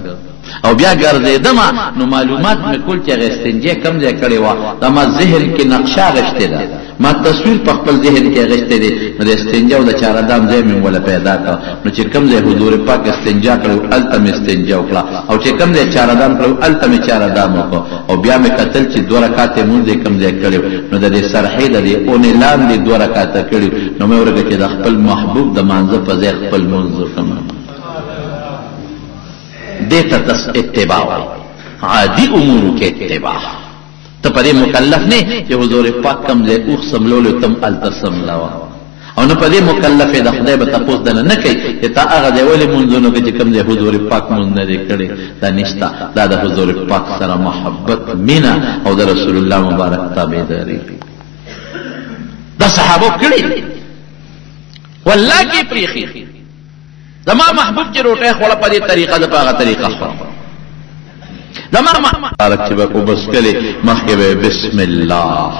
او بیا ګرځېدم نو معلومات مې کول چې هغه استنجا کوم ځای کړې وه دا ما ذهن کې نقشه اخیستې ده ما تصویر په خپل ذهن کې اخیستی دی نو د استنجا او د چاردام ځای مې وله پیدا کړه نو چې کوم ځای حضور پاک استنجا کړی هلته مې استنجا وکړه او چې کوم ځای چاردام کړی هلته مې چاردام وکړه او بیا مې کتل چې 2 رکعته مونځ یې کوم ځای کړی نو د دې سرحې د دې اونې لاندې 2 رکعته کړي نو مې ورګه چې د خپل محبوب د مانځه په ځای خپل مونځ وکړم دیتا تس اتباع عادی امورو کې اتباع ته پدې مکلف نه چې حضور پاک کم ځای اوښ سملولو تم هلته سملوه او نه پدې مکلف د خدای به تپوس دنه نه کوي چې تا هغه ځای ولې مونځونه کوي چې کم ځای حضور پاک مونځ نه دی کړی دا نشته دا د حضور پاک سره محبت مینه او د رسول الله مبارک تابعداري دا صحابو کړي والله کې پریخي زما محبوب چې روټۍ خوړه په دې طریقه ده په هغه طریقه خورم زما محبوب چې به اوبس کلې مخکې به بسم الله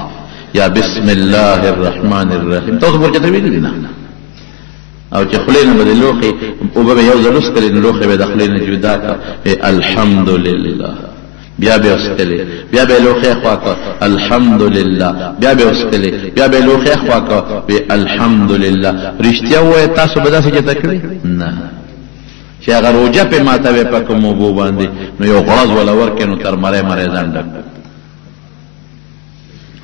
یا بسم الله الرحمن الرحیم تاسو ورته ویلي دي نه او چې خولې نه به د لوښې اوبه به یو ځل وڅکلې نو لوښې به د خولې نه جدا کړه الحمدلله بیا به وسکلې بیا به لوښې خوا کړه الحمدلله بیا به وسکلې بیا به لوښې خوا کړه الحمدلله رښتیا ووایه تاسو به داسې چېرته کړي نه چې هغه روجه پې ماتوې په کوم اوبو باندې نو یو غړز وله ورکړې نو تر مری ځان ډک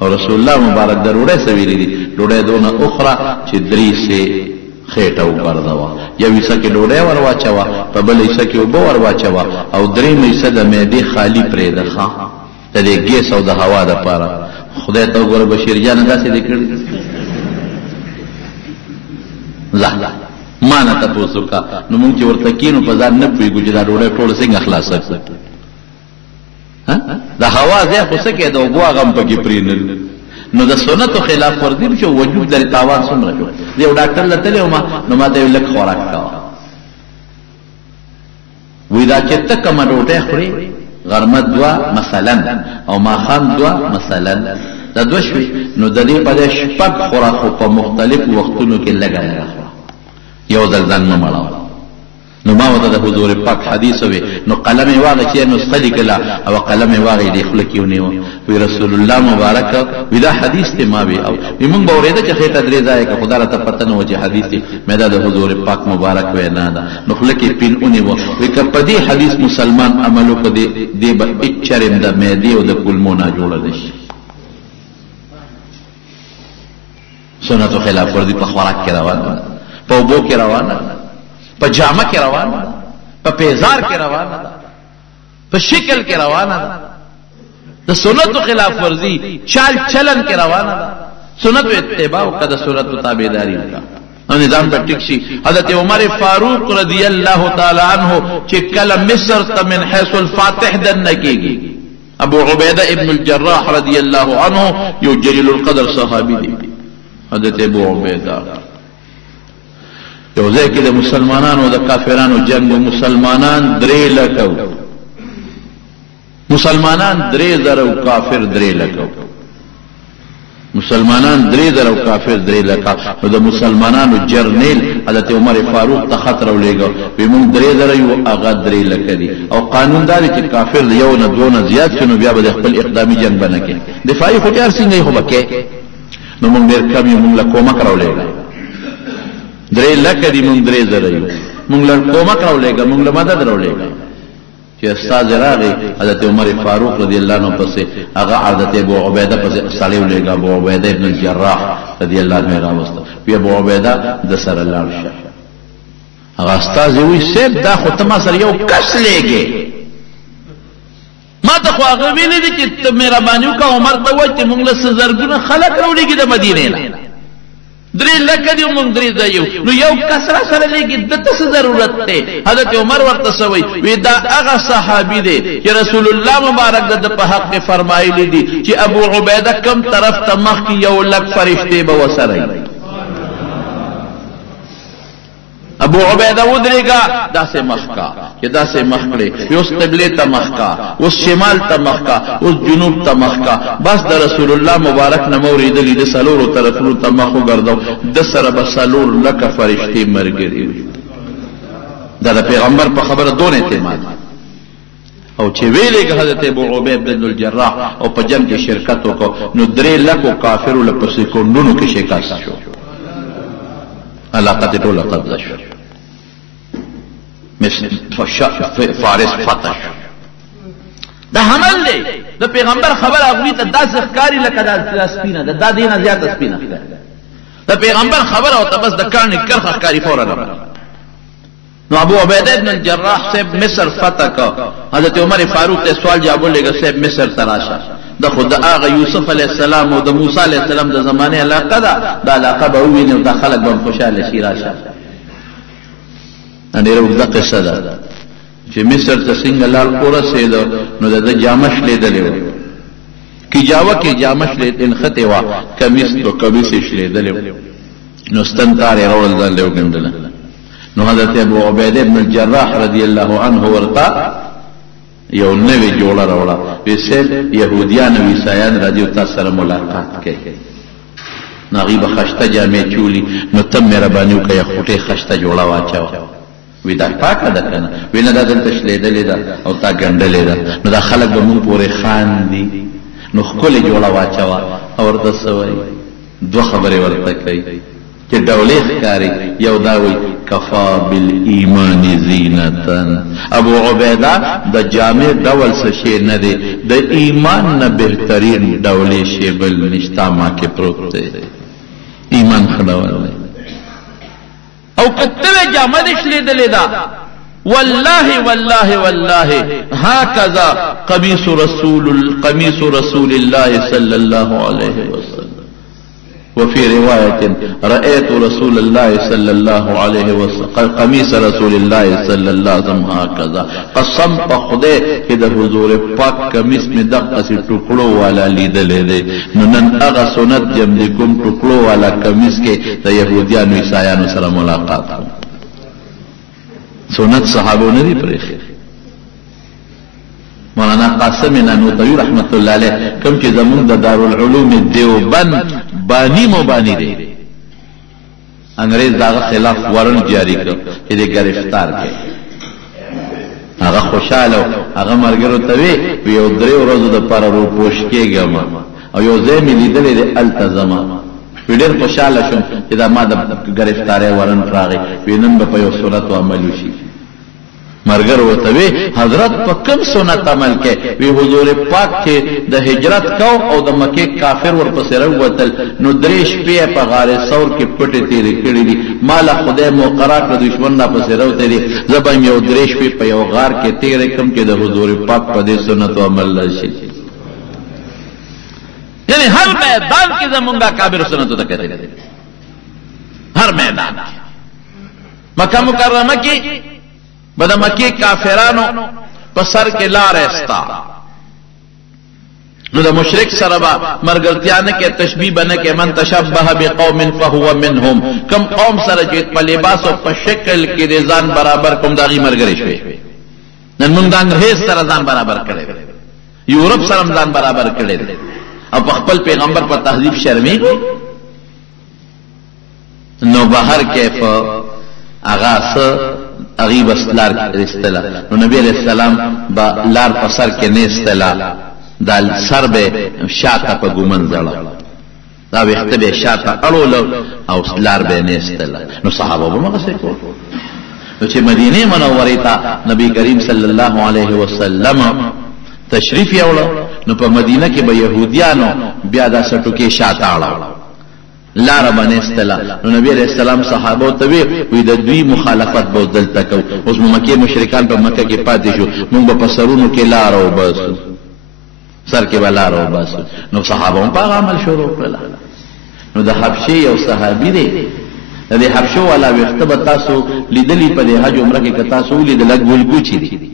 او رسول الله مبارک د ډوډۍ څه ویلي دي ډوډۍ دونه اخره چې 3 سې خېټه وګرځوه یو حصه کې ډوډۍ ور واچوه په بل حصه کې اوبه ور واچوه او 3 حصه د معدې خالي پرېږده ښه د دې ګیس او د هوا دپاره خدای ته وګوره بشیر جان داسې دې کړي ځه ما نه تپوس وکړه نو مونږ چې ورته کینو په ځان نه پوهېږو چې دا ډوډۍ ټوله څنګه خلاصه کړو د هوا ځای خو څه کې د اوبو هغه هم پکې پرېنل نو د سنتو خلاف ورزي شو وجود لري تاوان څومره شو زه یو ډاکټر له تللی وم نو ما ته یې لږ خوراک کوه وی دا چې ته کومه ډوډۍ خورې غرمه دوه مثلا او ماښام دوه مثلا دا دوه شوې نو د دې په دې شپږ خوراکو په مختلفو وختونو کې لږه لږه خوره یو ځل ځان مه مړوه نو ما ورته د حضور پاک حدیث وی نو قلم یې واغې چې نسخه لیکله او قلم یې واغې دې خوله کې ونیو وی رسول الله مبارک وی دا حدیث دی ما وی او موږ به اورېده چې خېټه درې ځایه که خدا راته پته نه وه چې حدیث دی مې دا د حضور پاک مبارک وینا ده نو خوله کې پین ونیو وی که په دې حدیث مسلمان عمل وکړي دې به هېڅ چرم د معدې او د کولمو نه جوړه نه شي سنتو خلاف ورزي په خوراک کې روانه ده په اوبو کې روانه ده په جامه کې روانه ده په پیزار کې روانه ده په شکل کې روانه ده د سنتو خلاف ورزي چال چلن کې روانه ده سنتو اتباع او د سنتو تابعداري وکړه او نظام په ټیک شي حضرت عمر فاروق رضی الله تعالی عنہ چې کله مصر ته من حيث الفاتح دنه کېږي ابو عبیده ابن الجراح رضی الله عنه یو جلیل القدر صحابي دی حضرت ابو عبیده یو ځای کې د مسلمانانو د کافرانو جنگ مسلمانان 3 لکه مسلمانان 3000 او کافر 3 لکه مسلمانان 3000 او کافر 3 لکه نو د مسلمانانو جرنیل حضرت عمر فاروق ته خطر ولېږه وی موږ 3000 یو هغه 3 لکه دي او قانون دا دی چې کافر یو نه دوه نه زیات شنو بیا به خپل اقدامي جنگ بنه کې دفاعي خطر څنګه خو بکې نو موږ ډېر کم یو موږ له کومک راولېږه 3 لکه دي موږ 3000 یو موږ له کومک راولېږه موږ له مدد راولېږه چې استاد راغی حضرت عمر فاروق رضی الله عنه پسې هغه حضرت ابو عبیده پسې سړی ولېږه ابو عبیده ابن الجراح رضی الله عنه راوسته بیا ابو عبیده د سره لاړ شه هغه استاد وی سیب دا خو ته ما سره یو کس لېږې ما ته خو هغه ویلې دي چې ته مهرباني وکړه عمر ته وایي چې موږ له زرګونه خلک راولېږي د مدینې نه 3 لکه دي موږ 3 ځایو نو یو کس را سره لېږي دته څه ضرورت دی حضرت عمر ورته څه وایي وی دا هغه صحابي دی چې رسول الله مبارک د په حق کې فرمایلی دي چې ابو عبیده کم طرف ته مخکې 1 لک فرشتې به ورسره وي ابو عبیده ودرېږه داسې مخ کا چې داسې مخ کړې اوس قبلې ته مخ کا اوس شمال ته مخ کا اوس جنوب ته مخ کا بس د رسول الله مبارک نه مو اورېدلي د څلورو طرفونو ته مخ وګرځو د سره به 4 لکه فرشتې ملګري وي دا د پیغمبر په خبره دون اعتماد او چې ویلېږه حضرت ابو عبیده بن الجراح او په جنګ کې شرکت وکړو نو 3 لکو کافرو له په سکونډونو کې شکست شو علاقه ټوله قبضه شو فارس فتح شو دا حمل دی د پیغمبر خبر اغوی ته داسې ښکاري لکه دا سپینه ده دا دینه زیاته سپینه ښکاري د پیغمبر خبر او ته بس د کاڼي کرخه ښکاري فورا نو ابو عبیده ابن الجراح صاحب مصر فتح کا حضرت عمر فاروق ته سوال جواب ولېږه صاحب مصر ته راشه د خود هغه یوسف علیه السلام او د موسی علیه السلام د زمانه علاقه ده دا علاقه به وویني او دا خلک به خوشحاله شي راشه ډېره اوږده قصه ده چې مصر ته څنګه لار ورسېده نو د ده جامه شلېدلې وه کجاوه کې جامه انخطې وه کمیس و کمیس یې شلېدلې وه نو ستن تار یې راوړل ځان له وګنډله نو حضرت ابو عبیده ابن الجراح رضی الله عنه ورته یو نوې جوړه راوړه وی سیل یهودیان او عیسایان راځي او تاسو سره ملاقات کوي نو هغوی به خشته جامې چولي نو ته مهرباني وکړه یا خوټې خشته جوړه واچوه وی دا پاکه ده که نه وی نه دا دلته شلېدلې ده او تا ګنډلې ده نو دا خلک به مونږ پورې خاندي نو ښکلې جوړه واچوه او ورته څه وایي 2 خبرې ورته کوي چې ډولې ښکاري یو دا وایي کفا بالایمان زینتن ابو عبیده د جامع ډول څه شی نه دی د ایمان نه بهترین ډولې شی بل نشته ما کې پروت دی ایمان ښه ډول دی او کته جامه دې شلېدلې ده والله والله والله هكذا قميص رسول الله صلى الله عليه وسلم. وفي رواية رأيت رسول الله صلى الله عليه وسلم قميص رسول الله صلى الله عليه وسلم هكذا. قسم په خدای چې د حضور پاک قمیص می دغه سي ټوکړو والا لیدلې دي. نو نن هغه سنت جم دي کوم ټوکړو والا قمیص کې د يهوديانو عیسایانو سره ملاقات کوم. سنت صحابو نه دي پرېخي. مولانا قاسم نانوتوی رحمت الله علیه کوم چې زمونږ د دارالعلوم دیوبند بانی مبانی دی، انګریز داغه خلاف وارنټ جاری کړ چې د گرفتار کړي. هغه خوشاله هغه مرګرو ته وی یو درې ورځې د پاره رو پوښ کېږم او یو ځای مې لیدلې د التزام. ډېر خوشاله شوم چې دا ما د گرفتارۍ وارنټ راغی. وینم به په یو صورت عمل وشي. مرګر وته وی حضرت په کوم سنت عمل کې؟ وی حضور پاک چې د هجرت کو او د مکه کافر ورپسې راوتل نو درې شپې په غار ثور کې پټې تیرې کړې دي. مال خدای مقرر کړ دشمن نه پسې راوته دي زبم یو درې شپې په یو غار کې تیرې کم چې د حضور پاک په دې سنت عمل شي. یعنی هر میدان کې زمونږه کابر سنت ته کته دي. هر میدان مکه مکرمه کې بد مکی کافرانو په سر کې لار استا نو د مشرک سره با مرګرتیا نه کې تشبیه بنه کې من تشبه بقوم فهو منهم. کم قوم سره چې په لباس او په شکل کې د ځان برابر کوم داغي مرګري شوی. نن موږ د انګریز سره ځان برابر کړي، یورپ سره ځان برابر کړي او په خپل پیغمبر په تهذیب شرمېږي. نو بهر کیف اغاث اغیب اسلار استلا نو نبی علیہ السلام با لار په سر کې نه استلا دا سر به شاته په ګومن زړه دا وخت به شاته اړول او لار به نه استلا. نو صحابه به مغه څه کو. نو چې مدینه منوره ته نبی کریم صلی الله علیه وسلم تشریف یوړ نو په مدینه کې به يهوديانو بیا دا سټو کې شاته اړول لار باندې استلا. نو نبی علیہ السلام صحابه ته وی د دوی مخالفت به دلته کو. اوس مکه مشرکان په مکه کې پاتې شو، موږ په سرونو کې لار او بس سر کې لار او بس. نو صحابه په عمل شروع کړل. نو د حبشي یو صحابي دی د حبشو والا وخت به تاسو لیدلی په حج عمره کې کتا سو لیدل ګلګوچی دي.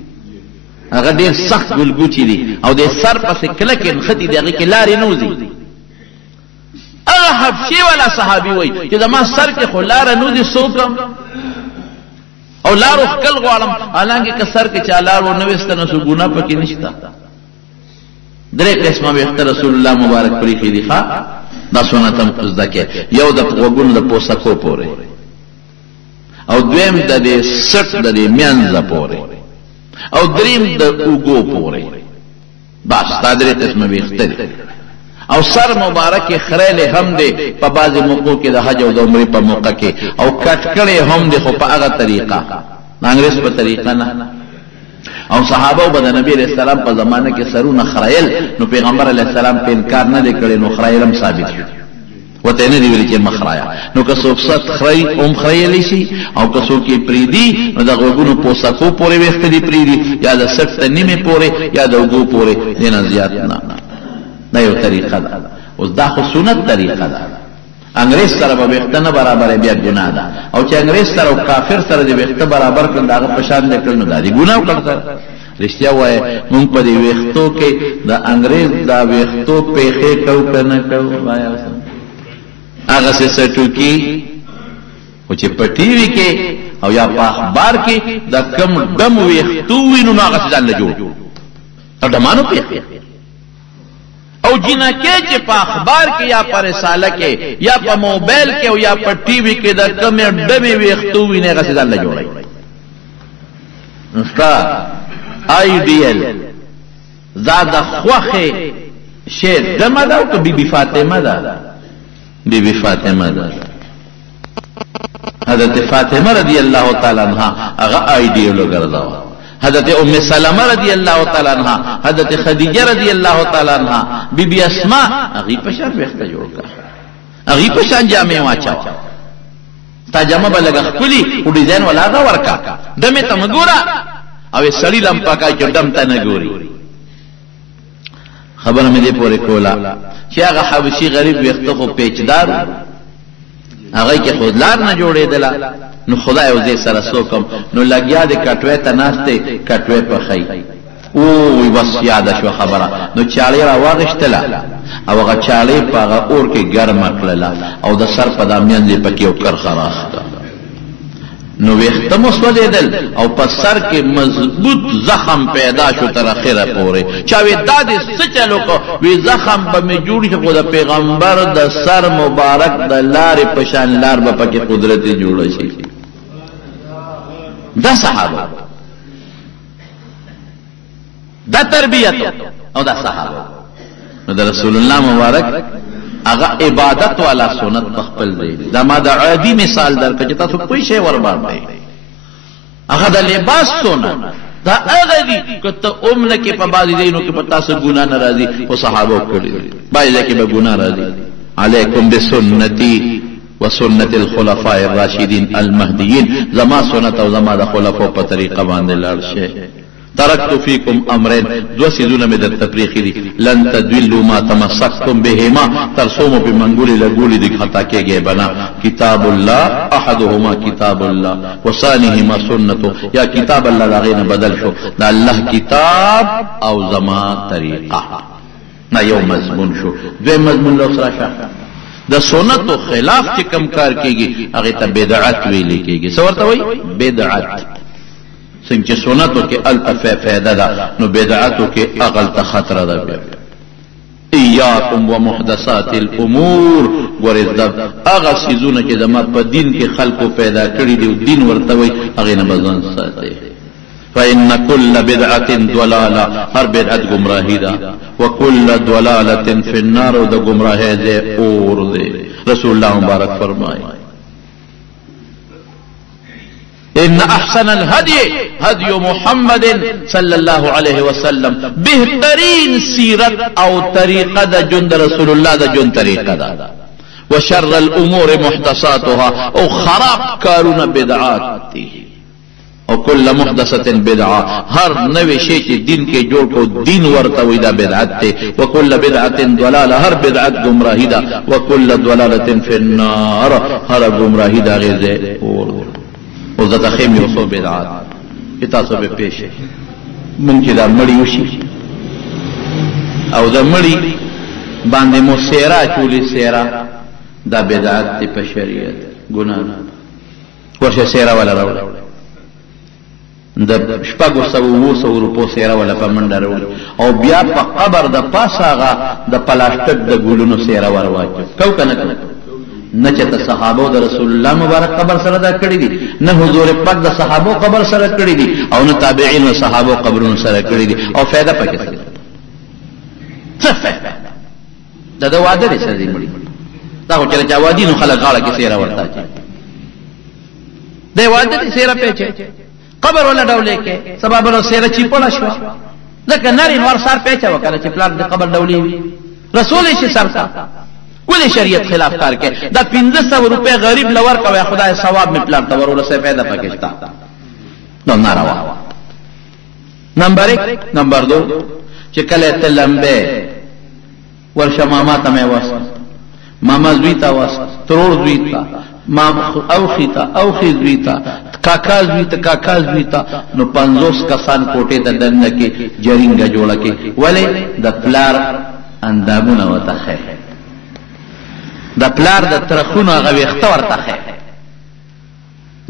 هغه ډیر سخت ګلګوچی دي او د سر پسې کله کې ختی دغه کې لارې نوځي. حبشي والا صحابي وای چې زما سر کې خلار نو دي سوکم او لارو خپل غوالم حالانکه که سر کې چالار و نو وستنه سو ګنا پکې نشتا. درې قسمه به رسول الله مبارک پرې خېری ښا دا سنتم قصدا کې یو د وګونو د پوسکو پورې او دویم د دې سټ د دې میانځه پورې او دریم د اوګو پورې. بس دا درې قسمه به اختری او سر مبارک خریل هم دی په بعض موقعو کې د حج او د عمرې په موقع کې او کټکړې هم دی خو په هغه طریقه انګریز په طریقه نه. او صحابه به د نبی علیہ السلام په زمانه کې سرونه خریل نو پیغمبر علیہ السلام په انکار نه کړي نو خریلم ثابت شو وته نه دی ویل چې مخرایا. نو که څوک ست خری خریلی شي او که څوک پریدي نو د غوګونو پوسکو پورې وخت دی پریدي یا د سټ نیمه پورې یا د وګو پورې نه زیات نه. دا یو طریقه ده. اوس دا خو سنت طریقه ده. انګریز سره به وختنه برابر بیا ګناه ده او چې انګریز سره او کافر سره د وخت برابر کړي داغه پشان نه کړي نو دا دی ګناه وکړه. رښتیا وایي مونږ په دې وختو کې د انګریز دا وختو پیخې کو کنه کو وایا هغه څه سټو کې او چې په ټي وي کې او یا په اخبار کې د کم دم وختو وینو هغه ځان له جوړ او دمانو پیخې او جنکه چې په اخبار کې یا په رساله کې یا په موبایل کې او یا په ټي وي کې د کم ډمې وختو ویني هغه ځان له جوړي. نستا آیډیل زاد خوخه شی دمه دا او بیبي فاطمه ده. بیبي فاطمه ده حضرت فاطمه رضی الله تعالی عنها هغه آیډیل وګرځاوه. حضرت ام سلمہ رضی اللہ تعالی عنہ حضرت خدیجہ رضی اللہ تعالی عنہ بی بی اسماء اغي پشان وخت جوړ کا اغي پشان جامع واچا تا جمع به لګه خپلي خو ډیزاین ولا هغه ورکا دمې ته مه ګوره او سړي لم پکای چې ډم ته نه ګوري. خبره مې دې پورې کوله چې هغه حبشي غریب ویښته خو پیچدار هغه کې خودلار نه جوړېدله نو خدای او دې سره سوکم نو لګیا دې کټوې ته ناشته کټوې پخې او بس یاد شو خبره نو چاړې را واغشتله او هغه چاړې په هغه اور کې ګرمه کړله او د سر په دامیان دې پکې یو کرخه راخته نو ویښته مو سوځېدل او په سر کې مضبوط زخم پیدا شو تر اخره پورې چا وی دا دې څه چلو کو وی زخم به مې جوړ شي خو د پیغمبر د سر مبارک د لارې په شان لار به پکې قدرت جوړ شي. دا صحابه دا تربیت او دا صحابه نو د رسول الله مبارک هغه عبادت والا سنت بخپل دی. دا ما د عادي مثال درکړه چې تاسو کوئی شی ور باندې هغه د لباس سنت دا هغه دي کته اومنه کې په بعض دینو کې پتا سو ګنا ناراضي او صحابه کړی باید کې به ګنا راضي. علیکم بسنتی وسنت الخلفاء الراشدین المهدیین زما سنت او زما د خلفاء په طریقه باندې لاړ شي. ترکت فیکم امرین دو سیزونه می در تفریخی دی لن تدولوا ما تمسکتم بهما ترسومو پی منگولی لگولی دی خطا کے گئے بنا کتاب اللہ احدهما کتاب اللہ وثانیهما سنتو یا کتاب اللہ لاغین بدل شو دا اللہ کتاب او زما طریقہ نا یو مضمون شو دوی مضمون لو سرا شا دا سنتو خلاف چی کم کار کیگی اغیتا بدعت ویلی کیگی سورتا وی بدعت څنګه سنتو کې الف فائدہ ده نو بدعتو کې اغلط خطر ده. ایاکم ومحدثات الامور ورزد اغه سيزونه چې زما په دین کې خلقو پیدا کړی دی دین ورته وي هغه نه بزن ساتي. فإن كل بدعة ضلالة هر بدعت گمراهی ده وكل ضلالة في النار ده گمراهی ده اور ده. رسول الله مبارک فرمائے ان احسن الهدي هدي محمد صلى الله عليه وسلم بهترین سیرت او طریقه د جند رسول الله د جند طریقه ده. وشر الامور محدثاتها او خراب کارونه بدعات دي او كل محدثه بدعه هر نوې شی چې دین کې جوړ کو دین ورته وي دا بدعت ده. وكل بدعه ضلاله هر بدعت گمراهی ده وكل ضلاله في النار هر گمراهی ده غیزه اور او زده خیم یو سو بدعات که تاسو به پیش مونږ چې دا مړی وشي او دا مړی باندې مو سیرا چولی سیرا دا بدعات دی په شریعت ګناه ورشه سیرا ولا راوړ د شپږو سوو روپو سیرا ولا په منډه راوړ او بیا په قبر د پاساغه د پلاستیک د ګولونو سیرا ورواچو کو کنه نه چې صحابه د رسول الله مبارک قبر سره دا کړی دي نه حضور پاک د صحابه قبر سره کړی دي او نه تابعین او صحابه قبرونو سره کړی دي او فائدہ پکې څه فائدہ دا وعده لري سره دي مړي دا خو چې وادي نو خلک غاړه کې سیرا ورته چي دا وعده دي سیرا پیچه قبر ولا ډولې کې سبب نو سیرا چی پړا شو ځکه نری نور سار پیچه وکړه چې پلان د قبر ډولې رسول شي سرتا ولی شریعت خلاف کار کې دا 1500 روپے غریب لور کوي خدای ثواب می پلان تور ورسه پیدا پکشتا نو ناروا. نمبر 1 نمبر 2 چې کله ته لمبه ورشه ماما ته مې واس ماما زویتا واس ترور زویتا ماما او خي زویتا کاکا زویتا نو 50 کسان کوټه د دنه کې جرینګه جوړه کې ولی د پلار اندامونه وتخه د پلار د ترخونو هغه ویخته ورته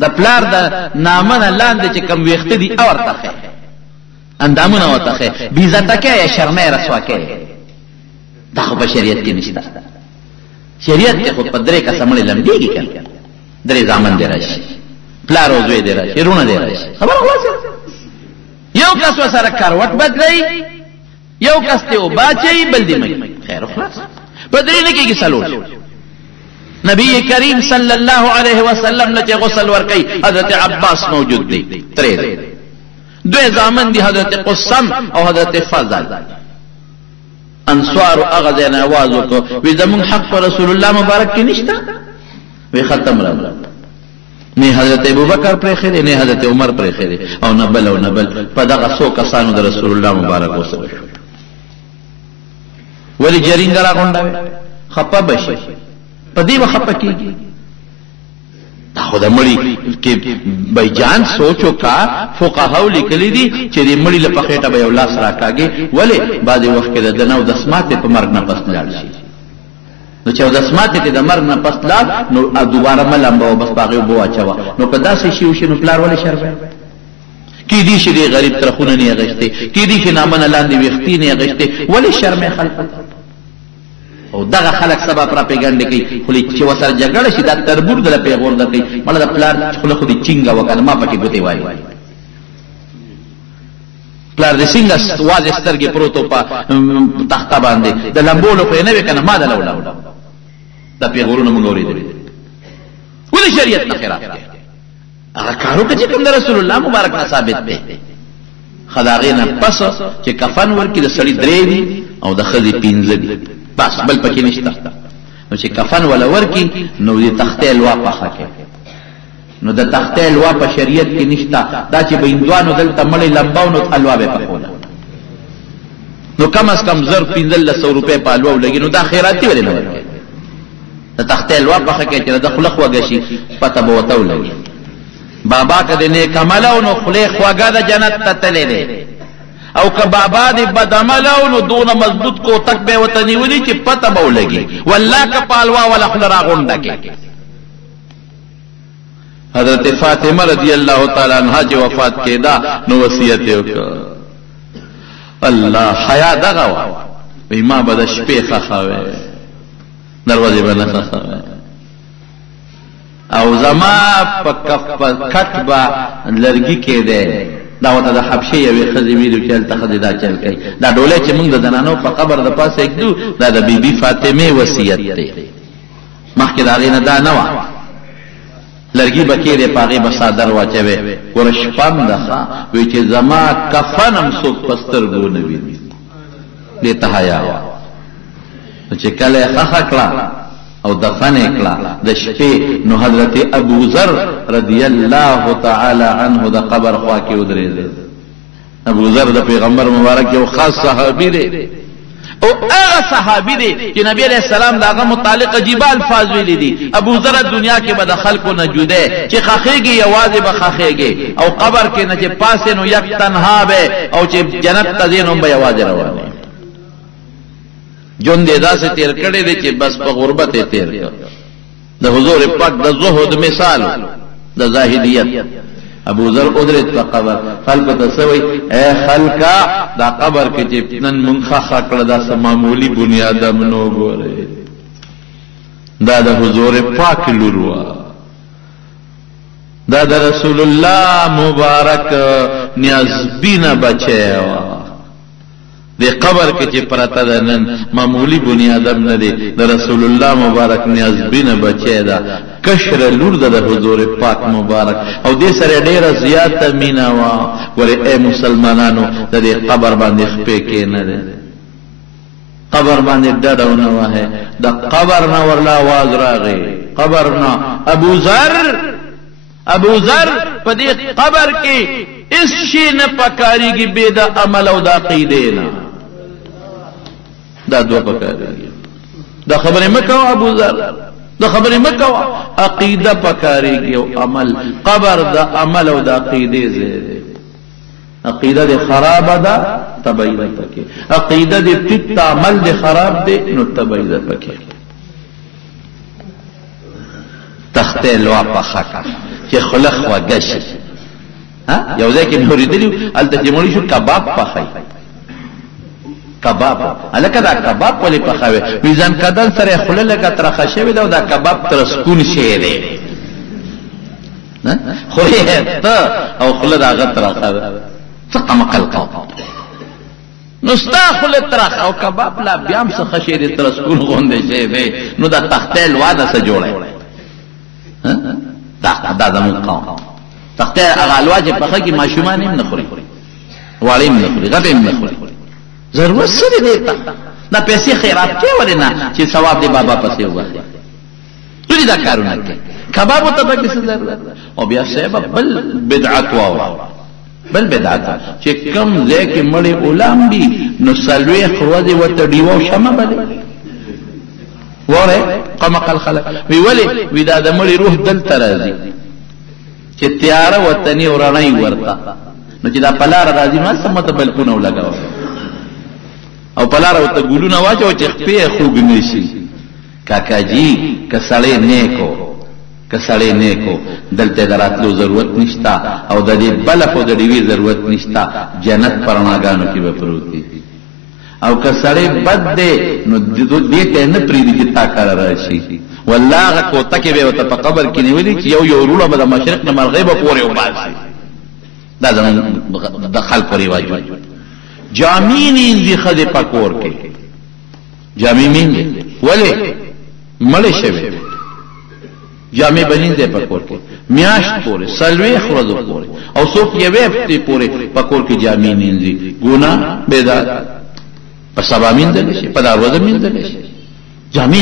د پلار د نامنه لاندې چې کم ویخته دي او ورته اندامونه ورته بیزته کې یا شرمه رسوا کې دا خو په شریعت کې نشته. شریعت کې خو په درې قسمه لمديږي کنه درې ځامن دی راشي پلار او زوی دی راشي رونه دی راشي خبره خلاصه یو کس وسره کاروټ بدلای یو کس ته او باچي بل دی مې خیر خلاص په درې نه کې سلوش نبی کریم صلی اللہ علیہ وسلم نے غسل ورکی حضرت عباس موجود دی ترے دی دو زامن دی حضرت قسم او حضرت فضل انصار اغذین آوازو کو وی زمون حق رسول اللہ مبارک کی نشتا وی ختم را نه حضرت ابوبکر پرې خېره نه حضرت عمر پرې خېره او نه بل او نه بل په دغه څو کسانو د رسول الله مبارک وسره شو. ولی جرینګ را غونډه خپه بشي په دې وخت کېږي دا خو د مړي کې بیجان سوچو کا فقهاو لیکلي دي چې د مړي له پخېټه به یو لاس راکاږي ولی بعضې وخت کې د نو د سماعتې په مرګ نه پس لاړ شي نو چې د سماعتې کې د مرګ نه پس لاړ نو دوباره ملمبه او بس په هغې اوبه واچوه نو که داسې شي وشي نو پلار ولې شر کېدی شي د غریب ترخونه نه اغېستې کېدی شي نامنه لاندې ویښتې نه اغېستې ولې شرمې خلک او دغه خلک سبا پراپیګانډې کوي خو چې ورسره جګړه شي دا تربور دله پیغور در کوي مړه د پلار خوله خو دې چینګه وکړه ما پکې ګوتې وایي پلار دې څنګه واضح سترګې پروت و په تخته باندې د لمبولو خو یې نه وې که نه ما دله ولاړه دا پیغورونه مونږ اورېدلي ولې شریعت نه خلاف دی هغه کار وکړه چې کوم د رسول الله مبارک نه ثابت دی ښه د هغې نه پس چې کفن ورکړي د سړي 3 دي او د ښځې 5 دي بس بل پکې نشته نو چې کفن ولا ورکی نو د تختې لوا پخه کې نو د تختې لوا په شریعت کې نشته دا چې بهندوانو دلته مړی لمباو نو الوا به پخوله نو کم از کم 1500 روپۍ په الوا ولګي نو دا خیراتي ولې نه ورکوي د تختې لوا پخه کې چې د خوله خوږه شي پته به ورته ولګي بابا که د نیک عمله و نو خولې خوږه د جنت ته تللی دی او که بابا دی بد عمل او نو دونه مضبوط کو تک به وته نیولی چې پته به ولګي والله که پالوا ولا خل را غونډه کې حضرت فاطمه رضی الله تعالی عنها چې وفات کېدا نو وصیت وکړ الله حیا دغه وي ما به د شپې خخاوي دروازه به نه خخاوي او زما په کتبه لرګي کې ده دا وته د حبشې یوې ښځې ویلو چې هلته ښځې دا چل کوي دا ډولۍ چې موږ د زنانو په قبر د پاسه ږدو دا د بیبي فاطمې وصیت دی مخکې د هغې نه دا نه وه لرګي به کېدی په هغې به څادر واچوې ګوره شپم ده ښه وایي چې زما کفن هم څوک په سترګو نه ویني دې ته حیا وه نو چې کله یې ښخه کړه او دفن کړه د شپې نو حضرت ابو ذر رضی الله تعالی عنه د قبر خوا کې ودرېد ابو ذر د پیغمبر مبارک یو خاص صحابي دی او هغه صحابي دی چې نبی علیہ السلام داغه متعلق عجیب الفاظ ویلي دي ابو ذر دنیا کې به د خلکو نه جدا چې خخېږي یوازې به خخېږي او قبر کې نه چې پاسه نو یک تنها به او چې جنت ته ځي نو به یوازې روانه جون دې داسې تیر کړی دی چې بس په غربت یې تیر کړ د حضور پاک د زهد مثال د زاهدیت ابو ذر ادرت په قبر خلکو ته سوی اے خلکا دا قبر کې چې نن مونږ خخه کړه دا معمولی بنیاد هم نو ګورئ دا د حضور پاک لور وه دا د رسول الله مبارک نیازبینه بچی وه دی قبر کې چې پرته ده نن معمولی بنیادم نه دی د رسول الله مبارک نیازبینه بچی ده کشر لور ده د حضور پاک مبارک او دې سره ډیره زیاته مینه وه ګورې ای مسلمانانو د دې قبر باندې خپې کېنه دی قبر باندې ډډه ونه وهئ د قبر نه ورله آواز راغی قبر نه ابو ذر په دې قبر کې اس شي نه پکاريږي بے د عمل او د عقیدې نه دا دوه پکاريږي دا خبره مکو ابو ذر دا خبره مکو عقیده پکاريږي او عمل قبر د عمل او د عقیدې زیاده عقیده د خراب ده تبعید پکې عقیده د ټیټ عمل د خراب ده نو تبعید پکې تخته لوا پخکا چې خلخ وګش ها یو ځای کې نوریدلی الته چې مړی شو کباب پخای کباب الکه دا کباب ولې پخاوي میزان کدن سره خلل کا ترخه شوی دا کباب تر سکون شي دی خو یې ته او خلل هغه ترخه څه مقلقه نو ستا خلل ترخه او کباب لا بیا هم څه خشي دی تر سکون غونډه شي دی نو دا تختیل واده سره جوړه دا زمون قوم تخته هغه الواجب پخه کې ماشومان هم نه خوري واړې هم نه خوري غټې هم نه خوري ضرورت څه دی دا پیسې خیرات کې ولې نه چې ثواب دی بابا پسې وغواړي ټول دا کارونه کوي کبابو ته پکې څه ضرورت او بیا صاحب بل بدعت واو بل بدعت چې کم ځای کې مړی غلام دي نو سلويخ ورځې ورته ډیوه شمه بلې وره قمق الخلق وی ولې وی دا د مړی روح دلته راځي چې تیاره وطني ورانای ورته نو چې دا پلار راځي ما سمته بلکونه لګاو او پلار وته ګلونه واچو چې خپې خوګ نشي کاکا جی کسړې نیکو دلته دراتلو ضرورت نشتا او د دې بلف او د دیوی ضرورت نشتا جنت پرناګانو کې به پروت دي او کسړې بد دې نو دې ته نه پریدي چې تا کار راشي والله کوته کې به په قبر کې نیولې چې یو روړه به د مشرق نه مغرب پورې وباسي دا زمون د خلق ریواج جامین دي خدای پکور کې جامین ولې مړ شوی جامع بنین دے پکور کے میاشت پورے سلوے خرزو پورے او سوک یوے ہفتے پورے پکور کے جامع نینزی گناہ بیدار پسبا مینزل شي پدار وزن مینزل شي جامع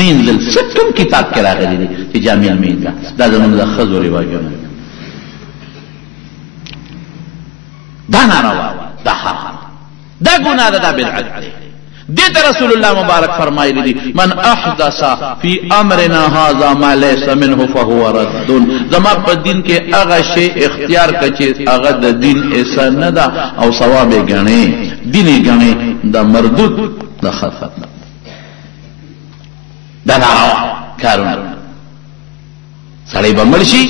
نینزل ستم کتاب کے راغلی دی کہ جامع مینزل دا زمان دا خز و رواجونا دا ناروا دا حرام دا گناہ دا بدعت دے دیتا رسول اللہ مبارک فرمائی لی من احدث فی امرنا هذا ما لیس منه فهو رد زما پا دین کے اغا شے اختیار کچے اغا دا دین ایسا ندا او ثواب گنے دینی گنے دا مردود دا خفت دا ناروا کارون سڑی با مرشی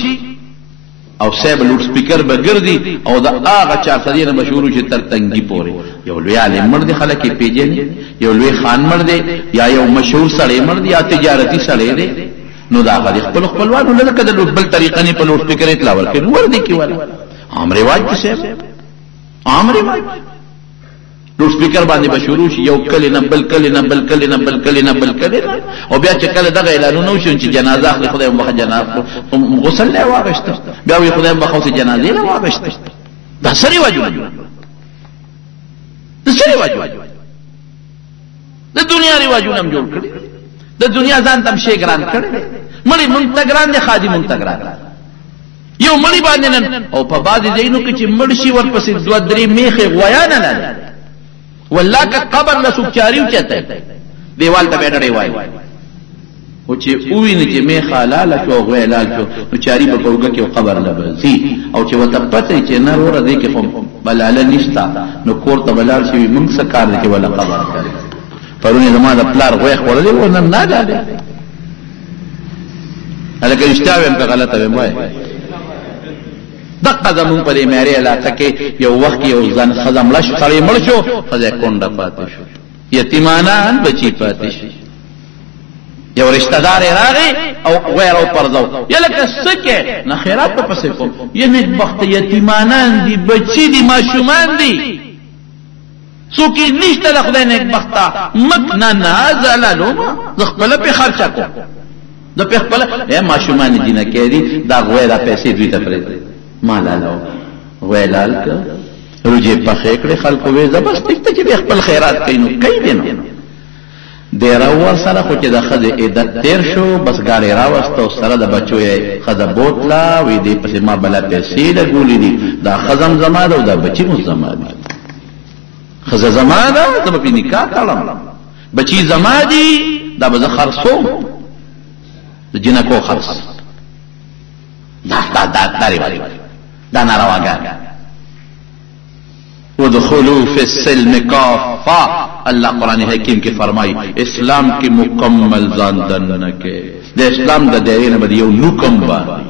او سیب لوٹ سپیکر به ګرځي او دا هغه چا سدينه مشهور چې تر تنګي پوري یو لوی عالم مړ دي خلک پیژني یو لوی خان مړ دي یا یو مشهور سړی مړ دي یا تجارتي سړی دي نو دا غلي خپلوانو له کده بل طریقه نه په لوټ سپیکر اطلاع ورکړي ور دي کی ور عام رواج څه عام رواج لوټ سپیکر باندې بشورو شي یو کله نه بل کله نه بل کله نه بل کله نه بل کله او بیا چې کله دغه اعلانونه وشي چې جنازه اخلي خدای مخه جنازه غسل له واغشت بیا وي خدای مخه سي جنازه له واغشت دا سری واجب د سری واجب د دنیا رواجونه هم جوړ کړي د دنیا ځان تم شي ګران کړي مړي منتګران دي خادي منتګران یو مړي باندې نن او په بعد دینو کې چې مړ شي ورپسې دوه درې میخه غویا نه نه والله که قبر له سوچاریو چته دیوال ته بیٹھے وای او چې اوینه چې می خلاله شو غویلال شو نو چاری په کوګه کې قبر لبسي او چې وته پته چې نه ور دي کې خو بلاله نشتا نو کور ته بلال شي موږ سکار دي کې ولا قبر کوي پرونه زما د پلار غوی خورلې و نه نه ده الکه اشتاویم که غلطه وای دقه زمون په دې مېری علاقه کې یو وخت یو ځن خزم لش سړی مړ شو خزه کونډه پاتې شو یتیمانان بچی پاتې شو یو رشتہ دار راغی او غیر او پرځو یلکه سکه نه خیرات په پسې کوم یعنی وخت یتیمانان دي بچی دي ماشومان دي سوکي نشته د خدای نه بختا مکنا نازلالو زخپل په خرچه کو د په خپل ماشومان دي نه کېدی دا غوړه پیسې دوی ته پرې مالالو ویلال که رجی پخیکڑی خلقو ویزا بس تکتا چی بی اخپل خیرات کینو کئی دینو دیر اوار سره خو چې د خد عدت تیر شو بس گاڑی راوستو سره د بچوی خد بوتلا وی دی پس ما بلا پیسی لگولی دی دا خزم زما دا و دا بچی مو زما دی خز زما دا دا پی نکاح تړم بچی زما دی دا بز خرصو دا جنکو خرص دا رواج دا نارواگان ودخلوا فی السلم کافا اللہ قرآن حکیم کی فرمائی اسلام کی مکمل زاندن کے دا اسلام دا دیرین با دیو نکم بانی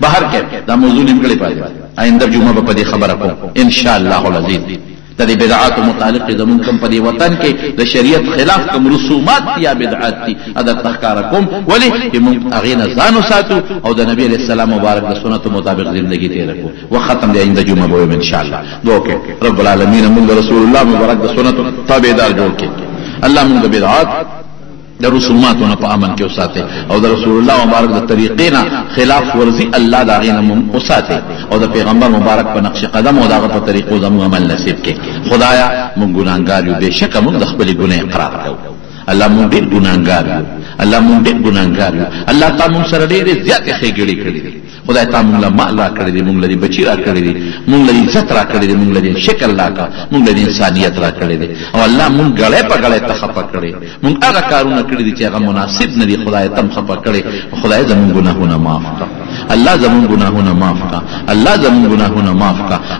بہر کے دا موضوع نمکلی پائی آئندر جمعہ با پدی خبر کو انشاءاللہ العزیز دا دی بدعات متعلق زمون کم پدی وطن کے دا شریعت خلاف کم رسومات یا بدعات تی ادا تخکارکم ولی کہ من اغین زانو ساتو او دا نبی علیہ السلام مبارک دا سنت مطابق زندگی تی رکو وختم دی عند جمعہ بویم انشاءاللہ دو کے رب العالمین من دا رسول اللہ مبارک دا سنت تابعدار جوڑ کے اللہ من دا بدعات دا رسوماتونا پا امن کے اساتے او دا رسول اللہ مبارک دا طریقینا خلاف ورزی اللہ دا غینا اساتے او دا پیغمبر مبارک پا نقش قدم او دا غا پا طریقو دا عمل نصیب کے خدایا من گناہگاریو بے شک من دا خبری گناہ اقرار کرو الله مونږ ډېر ګناهګار یو، الله مونږ ډېر ګناهګار یو. الله تا مونږ سره ډېرې زیاتې ښېګړې کړې دي. خدای تا مونږ له مال را کړی دی، مونږ له بچي را کړی دی، مونږ له عزت را کړی دی، مونږ له شکل را کا، مونږ له انسانیت را کړی دی. او الله مونږ غړې په غړې ته خفه کړی، مونږ هغه کارونه کړی دي چې هغه مناسب نه دي. خدای تم خفه کړی. خدای زمونږ ګناهونه معاف کړه، الله زمونږ ګناهونه معاف کړه، الله زمونږ ګناهونه معاف کړه.